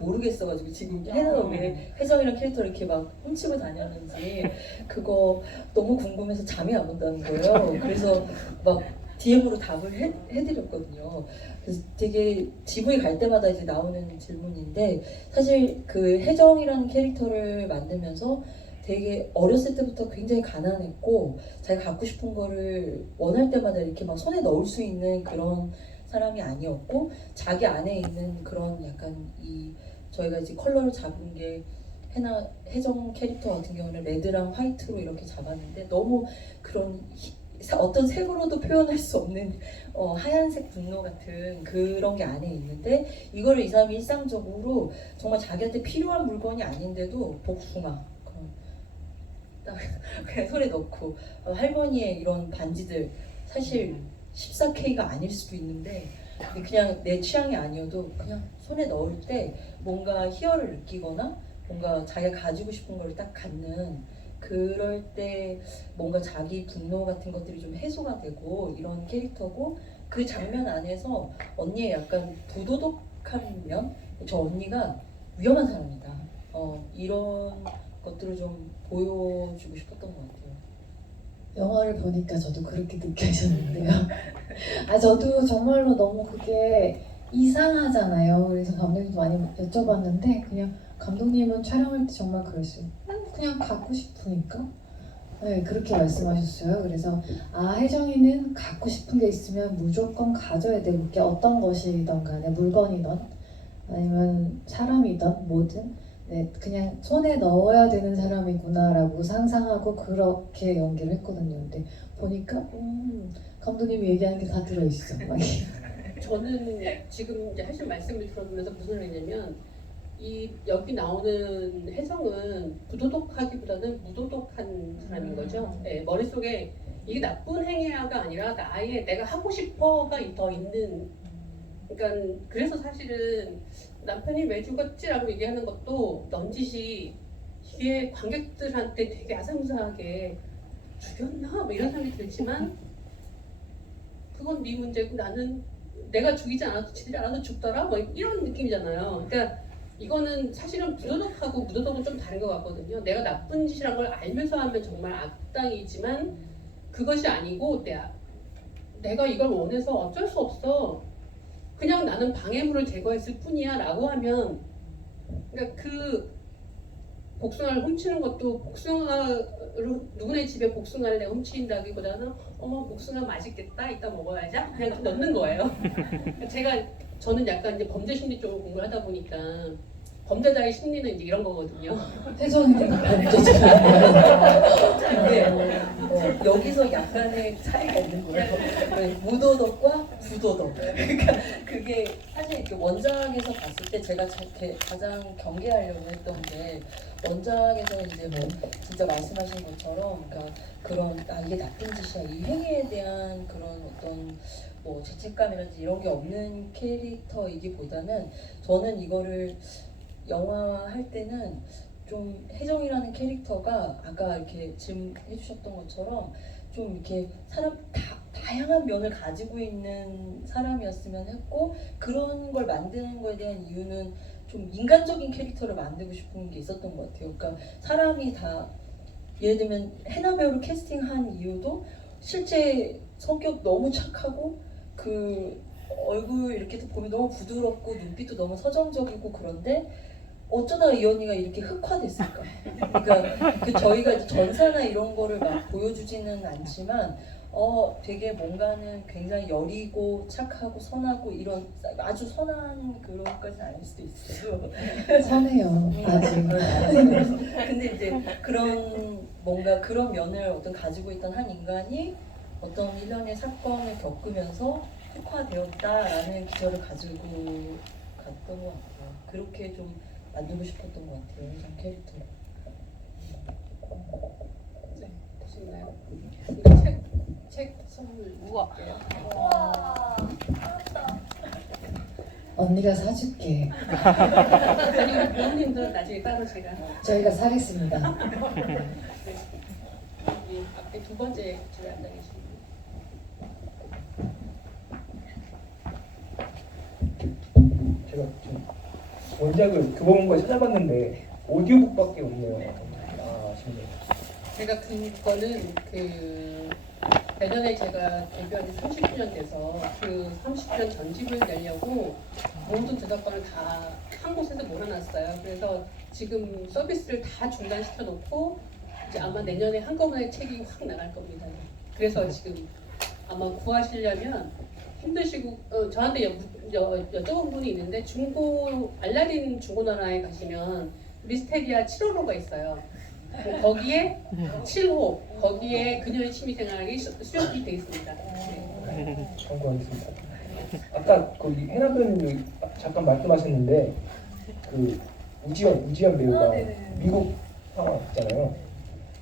모르겠어가지고 지금 해나가 왜 혜정이랑 캐릭터를 이렇게 막 훔치고 다녔는지 그거 너무 궁금해서 잠이 안 온다는 거예요. 그래서 막 DM으로 답을 해드렸거든요. 그래서 되게 GV 갈 때마다 이제 나오는 질문인데 사실 그 혜정이라는 캐릭터를 만들면서 되게 어렸을 때부터 굉장히 가난했고 자기가 갖고 싶은 거를 원할 때마다 이렇게 막 손에 넣을 수 있는 그런 사람이 아니었고 자기 안에 있는 그런 약간 저희가 이제 컬러를 잡은 게 혜정 캐릭터 같은 경우는 레드랑 화이트로 이렇게 잡았는데 너무 그런 어떤 색으로도 표현할 수 없는 하얀색 분노 같은 그런 게 안에 있는데 이거를 이 사람이 일상적으로 정말 자기한테 필요한 물건이 아닌데도 복숭아 그냥 손에 넣고 할머니의 이런 반지들 사실 14K가 아닐 수도 있는데 그냥 내 취향이 아니어도 그냥 손에 넣을 때 뭔가 희열을 느끼거나 뭔가 자기가 가지고 싶은 걸 딱 갖는 그럴 때 뭔가 자기 분노 같은 것들이 좀 해소가 되고 이런 캐릭터고 그 장면 안에서 언니의 약간 부도덕한 면? 저 언니가 위험한 사람이다. 이런 것들을 좀 보여주고 싶었던 것 같아요. 영화를 보니까 저도 그렇게 느껴졌는데요. 저도 정말로 너무 그게 이상하잖아요. 그래서 감독님도 많이 여쭤봤는데 그냥 감독님은 촬영할 때 정말 그랬어요. 그냥 갖고 싶으니까. 네, 그렇게 말씀하셨어요. 그래서 혜정이는 갖고 싶은 게 있으면 무조건 가져야 돼. 그게 어떤 것이든 간에 물건이든 아니면 사람이든 뭐든 네, 그냥 손에 넣어야 되는 사람이구나라고 상상하고 그렇게 연기를 했거든요. 근데 보니까 감독님이 얘기하는 게 다 들어있어. 막 저는 지금 이제 하신 말씀을 들어보면서 무슨 소리냐면 여기 나오는 혜정은 부도덕하기보다는 무도덕한 사람인 거죠. 네, 머릿속에 이게 나쁜 행위가 아니라 내가 하고 싶어가 더 있는. 그러니까 그래서 사실은 남편이 왜 죽었지라고 얘기하는 것도 넌지시 뒤에 관객들한테 되게 아상스하게 죽였나? 뭐 이런 생각이 들지만 그건 네 문제고 나는 내가 죽이지 않아도 지들이 알아서 죽더라? 뭐 이런 느낌이잖아요. 그러니까 이거는 사실은 부도덕하고 무도덕은 좀 다른 것 같거든요. 내가 나쁜 짓이란 걸 알면서 하면 정말 악당이지만 그것이 아니고 내가 이걸 원해서 어쩔 수 없어. 그냥 나는 방해물을 제거했을 뿐이야 라고 하면 그러니까 그 복숭아를 훔치는 것도 누구네 집에 복숭아를 내가 훔친다기보다는 복숭아 맛있겠다 이따 먹어야지 그냥 넣는 거예요. 저는 약간 이제 범죄 심리 쪽을 공부를 하다 보니까 범죄자의 심리는 이제 이런 거거든요. 혜정이는 범죄자예요. 근데 여기서 약간의 차이가 있는 거예요. 무도덕과 부도덕. 그러니까 그게 사실 이렇게 원작에서 봤을 때 제가 가장 경계하려고 했던 게 원작에서 이제 뭐 진짜 말씀하신 것처럼 그러니까 그런 이게 나쁜 짓이야 이 행위에 대한 그런 어떤 뭐 죄책감이라든지 이런 게 없는 캐릭터이기보다는 저는 이거를 영화 할 때는 좀 혜정이라는 캐릭터가 아까 이렇게 질문해 주셨던 것처럼 좀 이렇게 다양한 면을 가지고 있는 사람이었으면 했고 그런 걸 만드는 거에 대한 이유는 좀 인간적인 캐릭터를 만들고 싶은 게 있었던 것 같아요. 그러니까 사람이 다 예를 들면 해나 배우를 캐스팅한 이유도 실제 성격 너무 착하고 그 얼굴 이렇게 보면 너무 부드럽고 눈빛도 너무 서정적이고 그런데 어쩌다가 이 언니가 이렇게 흑화됐을까? 그러니까 저희가 이제 전사나 이런 거를 막 보여주지는 않지만 되게 뭔가는 굉장히 여리고 착하고 선하고 이런 아주 선한 그런 것까지는 아닐 수도 있어요. 선해요. 아직. 근데 이제 그런 뭔가 그런 면을 어떤 가지고 있던 한 인간이 어떤 일련의 사건을 겪으면서 흑화되었다라는 기저를 가지고 갔던 것 같아요. 그렇게 좀 만들고 싶었던 것 같아요. 혜정 캐릭터를. 네, 되셨나요? 이거 책 선물 우와. 드릴게요. 언니가 사줄게. 아니 우리 배우님들은 나중에 따로 제가 저희가 사겠습니다. 여기 앞에 두 번째 줄에 앉아 계십니다. 제가 좀 원작을 교보문고에 찾아봤는데 오디오북밖에 없네요. 아, 아쉽네요. 제가 그거는 그 내년에 제가 데뷔한 지 30주년 돼서 그 30주년 전집을 내려고 모든 저작권을 다 한 곳에서 몰아놨어요. 그래서 지금 서비스를 다 중단시켜 놓고 이제 아마 내년에 한꺼번에 책이 확 나갈 겁니다. 그래서 지금 아마 구하시려면 힘드시고 저한테 여쭤본 분이 있는데 중고 알라딘 중고나라에 가시면 미스테리아 7호로가 있어요. 거기에 7호 거기에 그녀의 취미생활이 수록이 되어 있습니다. 네. 참고하겠습니다. 아까 거기 해나 배우님 잠깐 말씀하셨는데 그 우지연 배우가 미국 상황 있잖아요.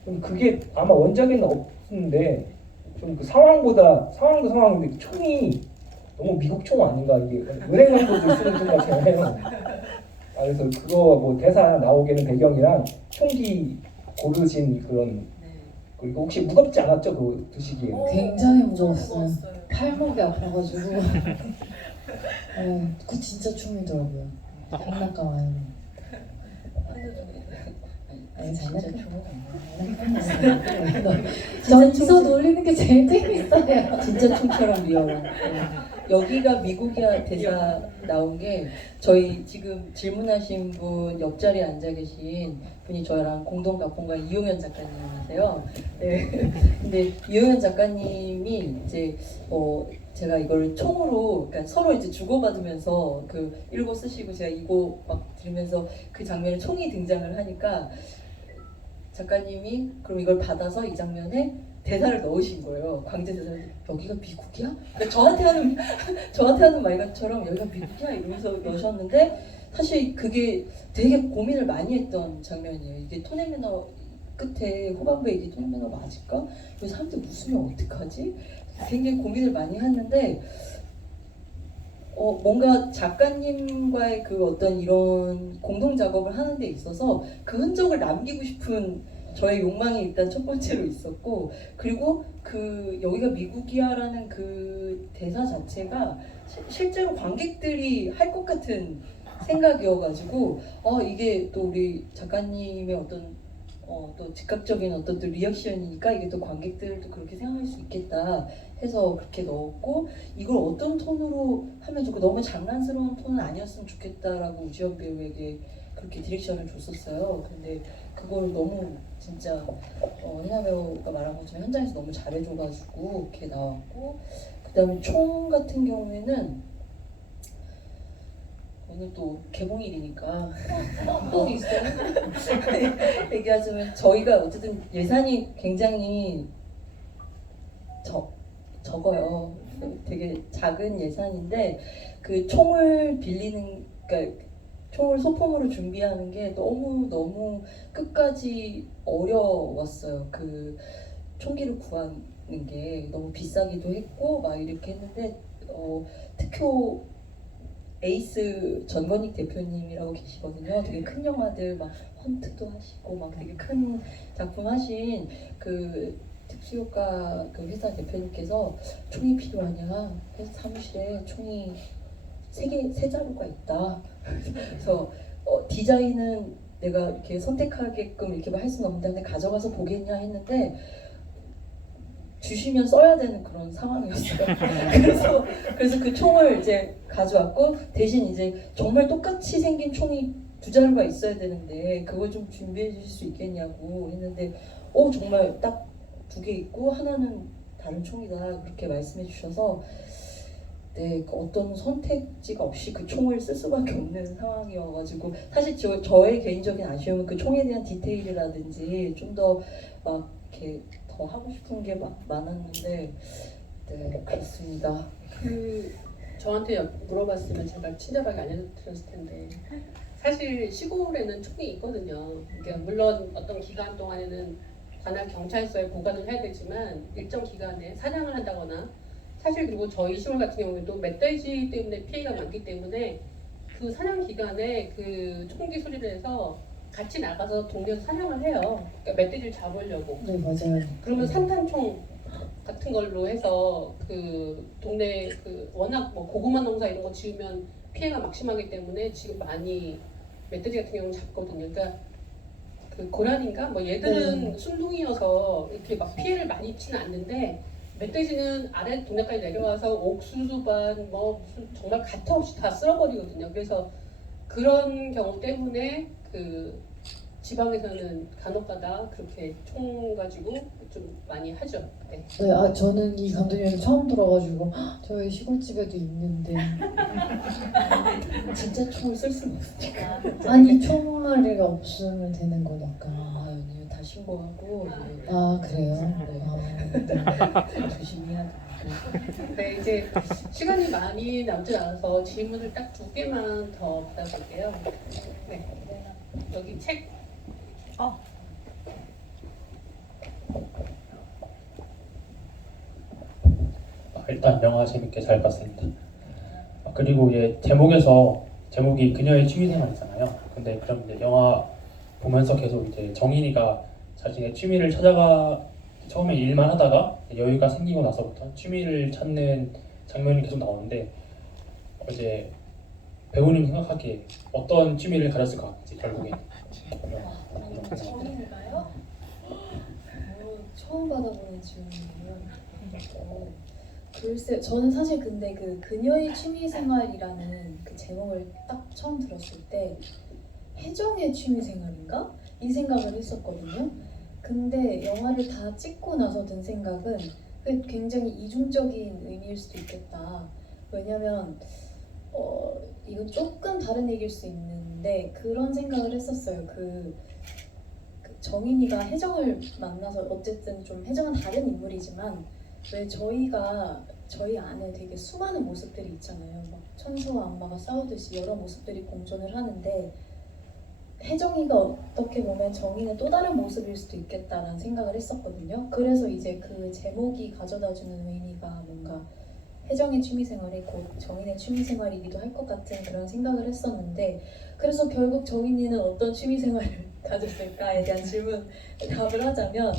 그럼 그게 아마 원작에는 없는데 좀 그 상황도 상황인데 총이 너무 미국 총 아닌가 이게 은행만도도 쓰는 총 같잖아요. 아, 그래서 그거 뭐 대사 나오게는 배경이랑 총기 고르신 그런 이거 혹시 무겁지 않았죠? 그 드시기에? 굉장히 무거웠어요. 팔목이 아파가지고. 그 진짜 춤이더라고요. 장난감 아니고. 아니 장난감. 저기서 놀리는 게 제일 재밌어요. 진짜 총처럼 리얼한. 여기가 미국이야 대사 나온 게 저희 지금 질문하신 분 옆자리에 앉아 계신 분이 저랑 공동 각본가 이용현 작가님이세요. 네. 근데 이용현 작가님이 이제 제가 이걸 총으로 그러니까 서로 이제 주고받으면서 그 읽고 쓰시고 제가 이거 막 들으면서 그 장면에 총이 등장을 하니까 작가님이 그럼 이걸 받아서 이 장면에 대사를 넣으신 거예요. 광재 대사를 여기가 미국이야? 그러니까 저한테 하는 말처럼 여기가 미국이야 이러면서 넣으셨는데 사실 그게 되게 고민을 많이 했던 장면이에요. 이게 토네 매너 끝에 후반부에 이게 토네 매너 맞을까? 그래서 사람들 웃으면 어떡하지? 굉장히 고민을 많이 했는데 뭔가 작가님과의 그 어떤 이런 공동 작업을 하는 데 있어서 그 흔적을 남기고 싶은 저의 욕망이 일단 첫 번째로 있었고 그리고 그 여기가 미국이야라는 그 대사 자체가 실제로 관객들이 할 것 같은 생각이어가지고 이게 또 우리 작가님의 어떤 또 즉각적인 어떤 또 리액션이니까 이게 또 관객들도 그렇게 생각할 수 있겠다 해서 그렇게 넣었고 이걸 어떤 톤으로 하면 좋고 너무 장난스러운 톤은 아니었으면 좋겠다라고 우지연 배우에게 그렇게 디렉션을 줬었어요. 근데 그걸 너무 진짜 혜나 배우가 말한 것처럼 현장에서 너무 잘해줘가지고 이렇게 나왔고 그다음에 총 같은 경우에는 오늘 또 개봉일이니까 또 있어요? 얘기하자면 저희가 어쨌든 예산이 굉장히 적어요. 되게 작은 예산인데 그 총을 빌리는 그러니까 총을 소품으로 준비하는 게 너무 끝까지 어려웠어요. 그 총기를 구하는 게 너무 비싸기도 했고 막 이렇게 했는데 특효 에이스 전건익 대표님이라고 계시거든요. 되게 큰 영화들 막 헌트도 하시고 막 되게 큰 작품 하신 그 특수효과 그 회사 대표님께서 총이 필요하냐? 회사 사무실에 총이 세 자루가 있다. 그래서 디자인은 내가 이렇게 선택하게끔 이렇게 할 수는 없는데 근데 가져가서 보겠냐 했는데 주시면 써야 되는 그런 상황이었어요. 그래서 그 총을 이제 가져왔고 대신 이제 정말 똑같이 생긴 총이 두 자루가 있어야 되는데 그걸 좀 준비해 주실 수 있겠냐고 했는데 정말 딱 두 개 있고 하나는 다른 총이다 그렇게 말씀해 주셔서 네, 어떤 선택지가 없이 그 총을 쓸 수밖에 없는 상황이어가지고 사실 저의 개인적인 아쉬움은 그 총에 대한 디테일이라든지 좀 더 막 이렇게 더 하고 싶은 게 많았는데 네 그렇습니다. 그 저한테 물어봤으면 제가 친절하게 알려드렸을 텐데 사실 시골에는 총이 있거든요. 그러니까 물론 어떤 기간 동안에는 관할 경찰서에 보관을 해야 되지만 일정 기간에 사냥을 한다거나 사실 그리고 저희 시골 같은 경우에도 멧돼지 때문에 피해가 많기 때문에 그 사냥 기간에 그 총기 소리를 해서 같이 나가서 동네에서 사냥을 해요. 그러니까 멧돼지를 잡으려고. 네 맞아요. 그러면 산탄총 같은 걸로 해서 그 동네 그 워낙 뭐 고구마 농사 이런 거 지으면 피해가 막심하기 때문에 지금 많이 멧돼지 같은 경우는 잡거든요. 그러니까 그 고라니인가 뭐 얘들은 순둥이여서 이렇게 막 피해를 많이 입지는 않는데 멧돼지는 아래 동네까지 내려와서 옥수수밭 뭐 무슨 정말 가타 없이 다 쓸어버리거든요. 그래서 그런 경우 때문에 그 지방에서는 간혹가다 그렇게 총 가지고 좀 많이 하죠. 네. 네, 저는 이 감독님을 처음 들어가지고 헉, 저희 시골집에도 있는데 진짜 총을 쓸 수는 없으니까. 아니 총알이가 없으면 되는 거니까. 아니요, 다 신고하고. 아 그래요? 조심히 해야 되니까. 네, 이제 시간이 많이 남지 않아서 질문을 딱 2개만 더 받아볼게요. 네. 여기 책. 일단 영화 재밌게 잘 봤습니다. 그리고 이제 제목이 그녀의 취미생활이잖아요. 근데 그럼 이제 영화 보면서 계속 이제 정인이가 자신의 취미를 찾아가 처음에 일만 하다가 여유가 생기고 나서부터 취미를 찾는 장면이 계속 나오는데 이제 배우님 생각하기에 어떤 취미를 가졌을 것 같은지 결국에 정인가요? 처음 받아보는 질문이에요. 글쎄, 저는 사실 근데 그 그녀의 취미생활이라는 그 제목을 딱 처음 들었을 때 혜정의 취미생활인가? 이 생각을 했었거든요. 근데 영화를 다 찍고 나서 든 생각은 그게 굉장히 이중적인 의미일 수도 있겠다. 왜냐면 이거 조금 다른 얘기일 수 있는데 그런 생각을 했었어요. 그 정인이가 혜정을 만나서 어쨌든 좀 혜정은 다른 인물이지만 왜 저희 안에 되게 수많은 모습들이 있잖아요. 막 천사와 악마가 싸우듯이 여러 모습들이 공존을 하는데 혜정이가 어떻게 보면 정인의 또 다른 모습일 수도 있겠다라는 생각을 했었거든요. 그래서 이제 그 제목이 가져다주는 의미가 뭔가 혜정의 취미생활이 곧 정인의 취미생활이기도 할 것 같은 그런 생각을 했었는데 그래서 결국 정인이는 어떤 취미생활을 가졌을까에 대한 질문 답을 하자면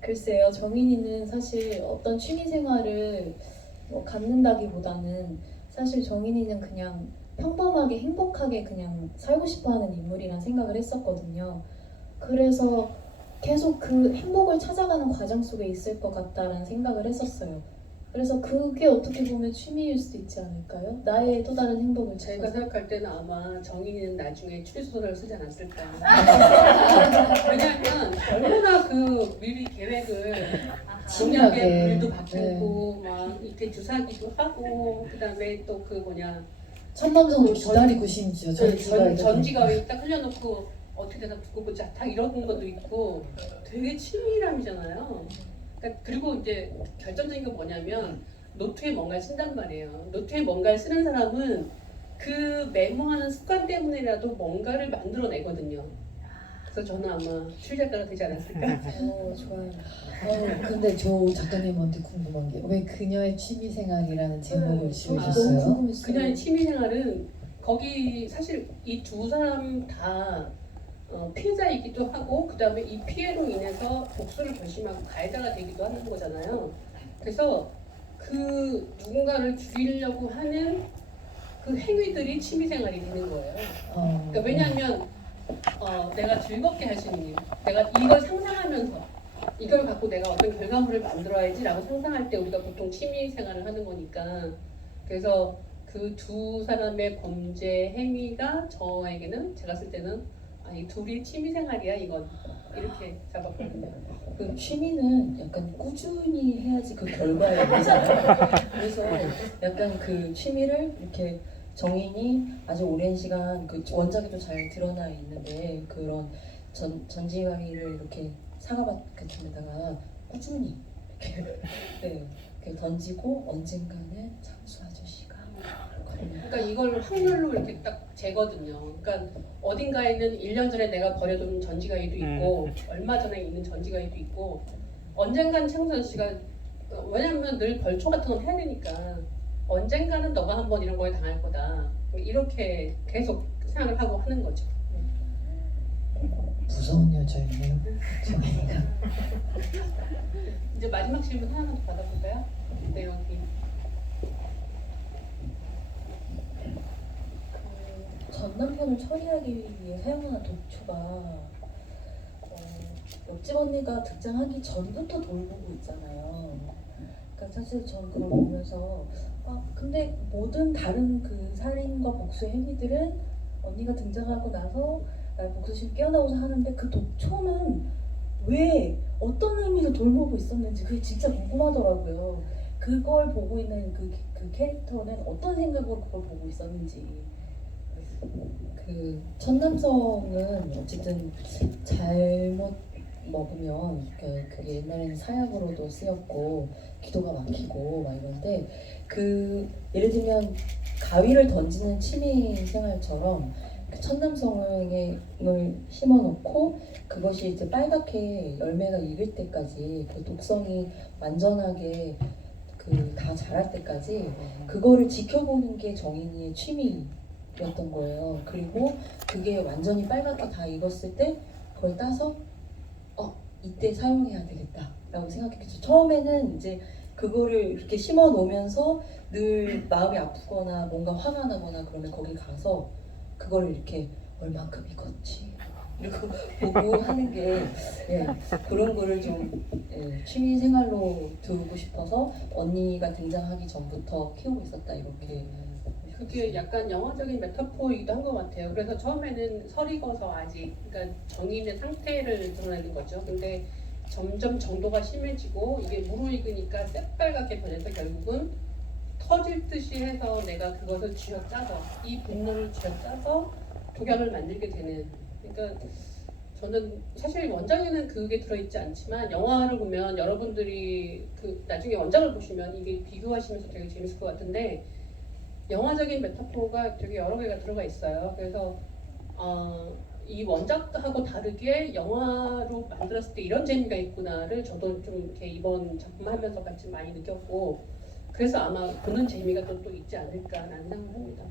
글쎄요, 정인이는 사실 어떤 취미생활을 갖는다기보다는 사실 정인이는 그냥 평범하게 행복하게 그냥 살고 싶어하는 인물이란 생각을 했었거든요. 그래서 계속 그 행복을 찾아가는 과정 속에 있을 것 같다라는 생각을 했었어요. 그래서 그게 어떻게 보면 취미일 수도 있지 않을까요? 나의 또 다른 행복을 제가 찾아서. 생각할 때는 아마 정인이는 나중에 추리소설을 쓰지 않았을까. 왜냐하면 얼마나 그 미리 계획을 치밀하게. 공약에 물도 바꾸고 막 이렇게 주사기도 하고 그다음에 또 그 뭐냐 천남성도 기다리고 심지어 전지가위 딱 흘려놓고 어떻게 되나 두고 보자 다 이런 것도 있고 되게 치밀함이잖아요. 그러니까 그리고 이제 결정적인 건 뭐냐면 노트에 뭔가를 쓴단 말이에요. 노트에 뭔가를 쓰는 사람은 그 메모하는 습관 때문에라도 뭔가를 만들어내거든요. 그래서 저는 아마 출작가가 되지 않았을까. 좋아요. 근데 저 작가님한테 궁금한 게 왜 그녀의 취미생활이라는 제목을 지으셨어요? 너무 궁금했어요. 그녀의 취미생활은 거기 사실 이 두 사람 다 피해자이기도 하고 그 다음에 이 피해로 인해서 복수를 결심하고 가해자가 되기도 하는 거잖아요. 그래서 그 누군가를 죽이려고 하는 그 행위들이 취미생활이 되는 거예요. 그러니까 왜냐하면 내가 즐겁게 할 수 있는 일, 내가 이걸 상상하면서 이걸 갖고 내가 어떤 결과물을 만들어야지라고 상상할 때 우리가 보통 취미생활을 하는 거니까 그래서 그 두 사람의 범죄 행위가 저에게는 제가 쓸 때는 이 둘이 취미생활이야 이건 이렇게 잡았거든요. 그 취미는 약간 꾸준히 해야지 그 결과에 되잖아요. 그래서 약간 그 취미를 이렇게 정인이 아주 오랜 시간 그 원작에도 잘 드러나 있는데 그런 전지가위를 이렇게 사과밭 같은 데다가 꾸준히 이렇게 네, 이렇게 던지고 언젠가는 창수 아저씨가 그러니까 이걸 확률로 이렇게 딱 재거든요. 그러니까 어딘가에는 1년 전에 내가 버려둔 전지가이도 있고 얼마 전에 있는 전지가이도 있고 언젠간 창선 씨가 왜냐면 늘 벌초 같은 건 해야 되니까 언젠가는 너가 한번 이런 거에 당할 거다. 이렇게 계속 생각을 하고 하는 거죠. 무서운 여자였네요. 정인이가. 이제 마지막 질문 하나만 더 받아볼까요? 네, 여기. 전 남편을 처리하기 위해 사용하는 독초가 옆집 언니가 등장하기 전부터 돌보고 있잖아요. 그러니까 사실 전 그걸 보면서 근데 모든 다른 그 살인과 복수의 행위들은 언니가 등장하고 나서 복수심 깨어나고서 하는데 그 독초는 왜 어떤 의미로 돌보고 있었는지 그게 진짜 궁금하더라고요. 그걸 보고 있는 그 캐릭터는 어떤 생각으로 그걸 보고 있었는지. 그 천남성은 어쨌든 잘못 먹으면 그게 옛날에는 사약으로도 쓰였고 기도가 막히고 막 이런데 그 예를 들면 가위를 던지는 취미 생활처럼 그 천남성을 심어놓고 그것이 이제 빨갛게 열매가 익을 때까지 그 독성이 완전하게 그 다 자랄 때까지 그거를 지켜보는 게 정인이의 취미였던 거예요. 그리고 그게 완전히 빨갛게 다 익었을 때 그걸 따서 이때 사용해야 되겠다라고 생각했죠. 처음에는 이제 그거를 이렇게 심어 놓으면서 늘 마음이 아프거나 뭔가 화가 나거나 그러면 거기 가서 그거를 이렇게 얼만큼 익었지 이렇게 보고 하는 게 그런 거를 좀 취미 생활로 두고 싶어서 언니가 등장하기 전부터 키우고 있었다 이렇게. 그게 약간 영화적인 메타포이기도 한 것 같아요. 그래서 처음에는 설익어서 아직 그러니까 정인의 상태를 드러내는 거죠. 근데 점점 정도가 심해지고 이게 무르익으니까 새빨갛게 변해서 결국은 터질 듯이 해서 내가 그것을 쥐어짜서 이 분노를 쥐어짜서 독약을 만들게 되는. 그러니까 저는 사실 원작에는 그게 들어있지 않지만 영화를 보면 여러분들이 그 나중에 원작을 보시면 이게 비교하시면서 되게 재밌을 것 같은데 영화적인 메타포가 되게 여러 개가 들어가 있어요. 그래서 이 원작하고 다르게 영화로 만들었을 때 이런 재미가 있구나를 저도 좀 이렇게 이번 작품 하면서 같이 많이 느꼈고 그래서 아마 보는 재미가 또 있지 않을까라는 생각을 합니다.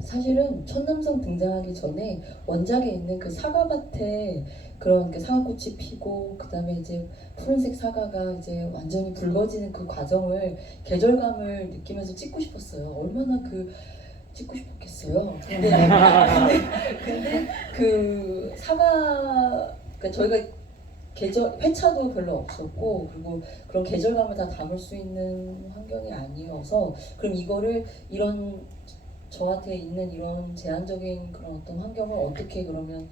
사실은 천남성 등장하기 전에 원작에 있는 그 사과밭에 그런 그 사과꽃이 피고 그 다음에 이제 푸른색 사과가 이제 완전히 붉어지는 그 과정을 계절감을 느끼면서 찍고 싶었어요. 얼마나 찍고 싶었겠어요. 근데 그 사과 그러니까 저희가 회차도 별로 없었고 그리고 그런 계절감을 다 담을 수 있는 환경이 아니어서 그럼 이거를 이런 저한테 있는 이런 제한적인 그런 어떤 환경을 어떻게 그러면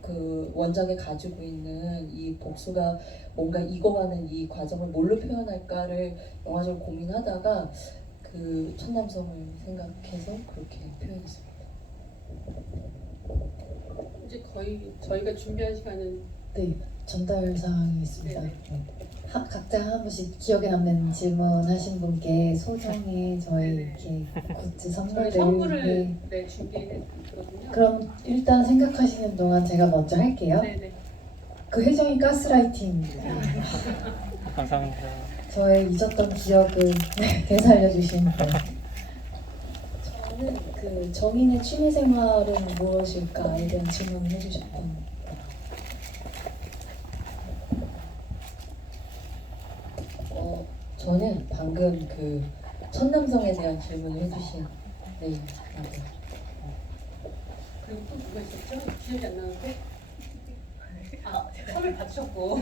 그 원작에 가지고 있는 이 복수가 뭔가 익어가는 이 과정을 뭘로 표현할까를 영화적으로 고민하다가 그 천남성을 생각해서 그렇게 표현했습니다. 이제 거의 저희가 준비한 시간은 네, 전달 사항이 있습니다. 네. 각자 한 분씩 기억에 남는 질문하신 분께 소정의 저희 이렇게 굿즈 선물을 준비했거든요. 그럼 일단 생각하시는 동안 제가 먼저 할게요. 네네. 그 혜정이 가스라이팅. 감사합니다. 저의 잊었던 기억을 되살려주신 분. 저는 그 정인의 취미생활은 무엇일까에 대한 질문을 해주셨던. 저는 방금 그 천남성에 대한 질문을 해주신 맞아요. 그리고 또 누가 있었죠? 기억이 안 나는데 선물 받으셨고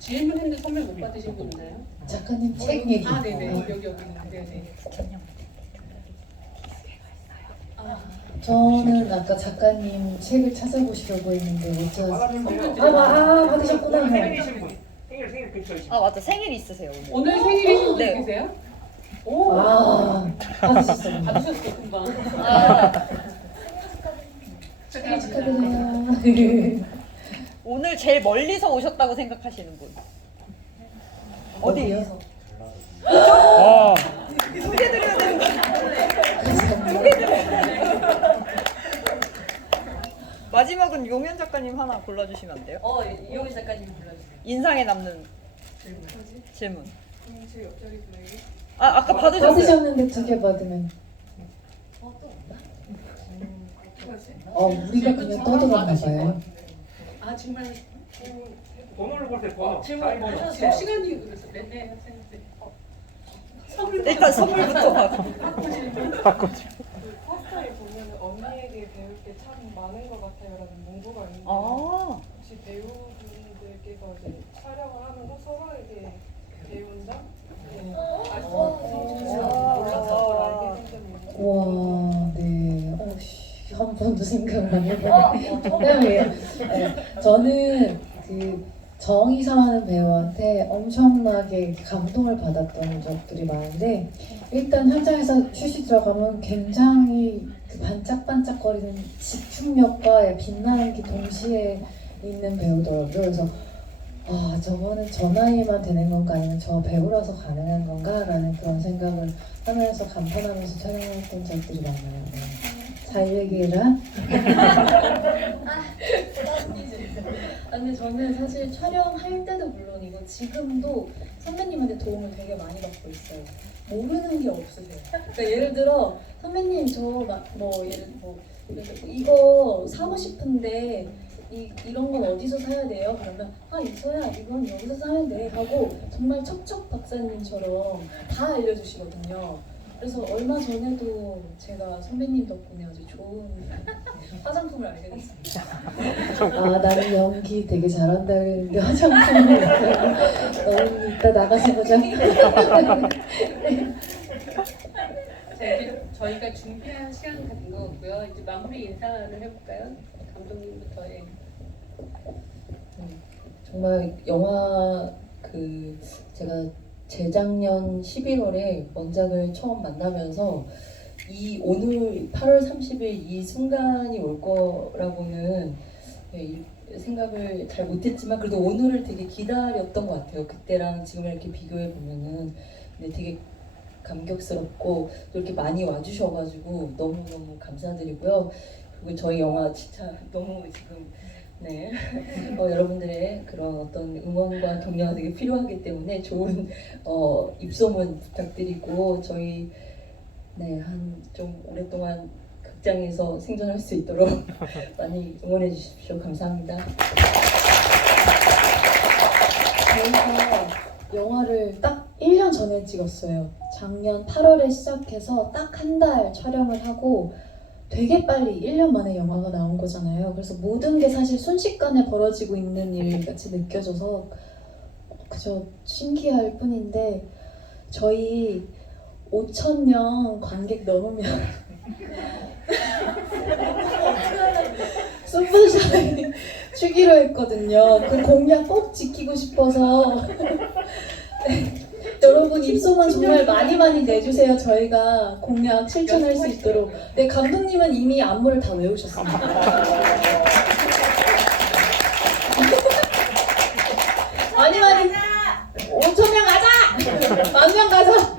질문했는데 선물 못 받으신 분 있나요? 작가님 책 얘기. 네네 여기 네네. 저는 아까 작가님 책을 찾아보시려고 했는데 못 찾았어요. 받으셨구나. 생일 근처에 맞다, 생일 있으세요 오늘. 오늘 생일이신 분 네. 계세요? 오. 받으셨어요. 받으셨어요 금방. 생일 축하드려요. 오늘 제일 멀리서 오셨다고 생각하시는 분. 어디? 어디요? 아, 소개해드려야 되는 거. 그러면 용현 작가님 하나 골라주시면 안 돼요? 이용희 작가님 불러주세요. 인상에 남는 질문. 지금 옆자리 분에게 아까 받으셨어요. 받으셨는데 2개 받으면 우리가 그냥 떠들었나 봐요. 아 정말 번호를 볼 때 번호. 지금 시간이 그래서 네네 학생들. 일단 선물부터 받아. 바꿔줘. 포스터에 보면 언니에게 배울 게 참 많은 것 같아요라는 문구가 있는데 아, 혹시 배우분들께서 이제 촬영을 하면서 서로에게 배운 점? 알게 된 점이 있나요? 와, 네. 한 번도 생각을 안 해봤네. 저는 그 정의사하는 배우한테 엄청나게 감동을 받았던 적들이 많은데 일단 현장에서 슛이 들어가면 굉장히 그 반짝반짝거리는 집중력과 빛나는 게 동시에 있는 배우더라고요. 그래서 저거는 저 나이에만 되는 건가 아니면 저 배우라서 가능한 건가 라는 그런 생각을 하면서 감탄하면서 촬영했던 적들이 많아요. 네. 잘 얘기해라. 근데 저는 사실 촬영할 때도 물론이고 지금도 선배님한테 도움을 되게 많이 받고 있어요. 모르는 게 없으세요. 그러니까 예를 들어 선배님 이거 사고 싶은데 이런 건 어디서 사야 돼요? 그러면 이소야 이건 여기서 사야 돼 하고 정말 척척 박사님처럼 다 알려주시거든요. 그래서 얼마 전에도 제가 선배님 덕분에 아주 좋은 화장품을 알게 됐습니다. 나는 연기 되게 잘한다 그랬는데 화장품을 이따 나가서 보자. 자 이제 저희가 준비한 시간 다 된 것 같고요. 이제 마무리 인사를 해볼까요? 감독님부터 해. 정말 영화 제가 재작년 11월에 원작을 처음 만나면서 오늘 8월 30일 이 순간이 올 거라고는 생각을 잘 못했지만 그래도 오늘을 되게 기다렸던 것 같아요. 그때랑 지금 이렇게 비교해 보면은 근데 되게 감격스럽고 또 이렇게 많이 와주셔가지고 너무너무 감사드리고요. 그리고 저희 영화 진짜 너무 지금 여러분들의 그런 어떤 응원과 격려가 되게 필요하기 때문에 좋은 입소문 부탁드리고 저희 한 좀 오랫동안 극장에서 생존할 수 있도록 많이 응원해 주십시오. 감사합니다. 저희가 영화를 딱 1년 전에 찍었어요. 작년 8월에 시작해서 딱 한 달 촬영을 하고 되게 빨리 1년 만에 영화가 나온 거잖아요. 그래서 모든 게 사실 순식간에 벌어지고 있는 일 같이 느껴져서 그저 신기할 뿐인데 저희 5,000명 관객 넘으면 슈퍼샤이 추기로 했거든요. 그 공약 꼭 지키고 싶어서 여러분 입소문 정말 많이 내주세요. 저희가 공약 실천할 수 있도록. 네, 감독님은 이미 안무를 다 외우셨습니다. 많이 5,000명 가자! 10,000명 가자!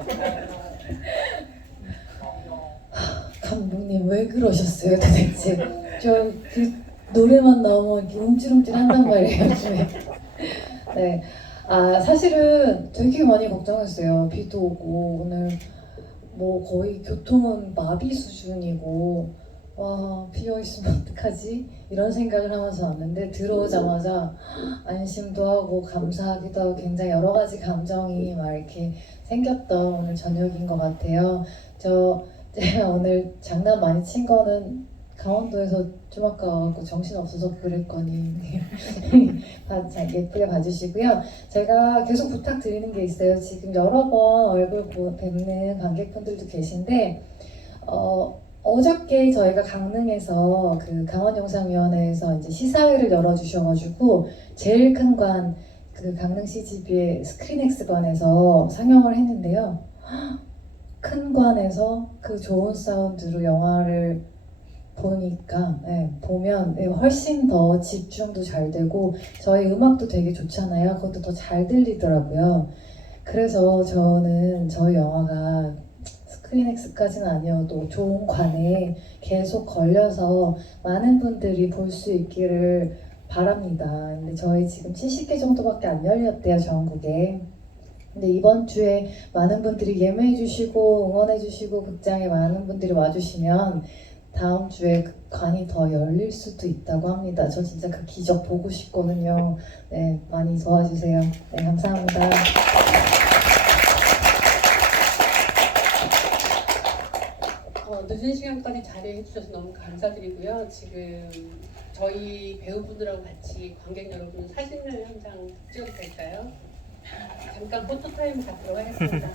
감독님 왜 그러셨어요 도대체? 저 그 노래만 나오면 이렇게 움찔움찔 한단 말이에요 요즘에. 네. 사실은 되게 많이 걱정했어요. 비도 오고 오늘 거의 교통은 마비 수준이고 비어 있으면 어떡하지? 이런 생각을 하면서 왔는데 들어오자마자 안심도 하고 감사하기도 하고 굉장히 여러 가지 감정이 막 이렇게 생겼던 오늘 저녁인 것 같아요. 제가 오늘 장난 많이 친 거는 강원도에서 좀 아까 와갖고 정신없어서 그랬거니 예쁘게 봐주시고요. 제가 계속 부탁드리는 게 있어요. 지금 여러 번 얼굴 뵙는 관객분들도 계신데 어저께 저희가 강릉에서 그 강원영상위원회에서 이제 시사회를 열어주셔가지고 제일 큰 관 그 강릉 CGV의 스크린X관에서 상영을 했는데요. 큰 관에서 그 좋은 사운드로 영화를 보니까 보면 훨씬 더 집중도 잘 되고 저희 음악도 되게 좋잖아요. 그것도 더 잘 들리더라고요. 그래서 저는 저희 영화가 스크린X까지는 아니어도 좋은 관에 계속 걸려서 많은 분들이 볼 수 있기를 바랍니다. 근데 저희 지금 70개 정도밖에 안 열렸대요, 전국에. 근데 이번 주에 많은 분들이 예매해주시고 응원해주시고 극장에 많은 분들이 와주시면 다음 주에 그 관이 더 열릴 수도 있다고 합니다. 저 진짜 그 기적 보고 싶거든요. 네, 많이 도와주세요. 네, 감사합니다. 늦은 시간까지 자리해 주셔서 너무 감사드리고요. 지금 저희 배우분들하고 같이 관객 여러분 사진을 한 장 찍어도 될까요? 잠깐 포토타임 갖도록 하겠습니다.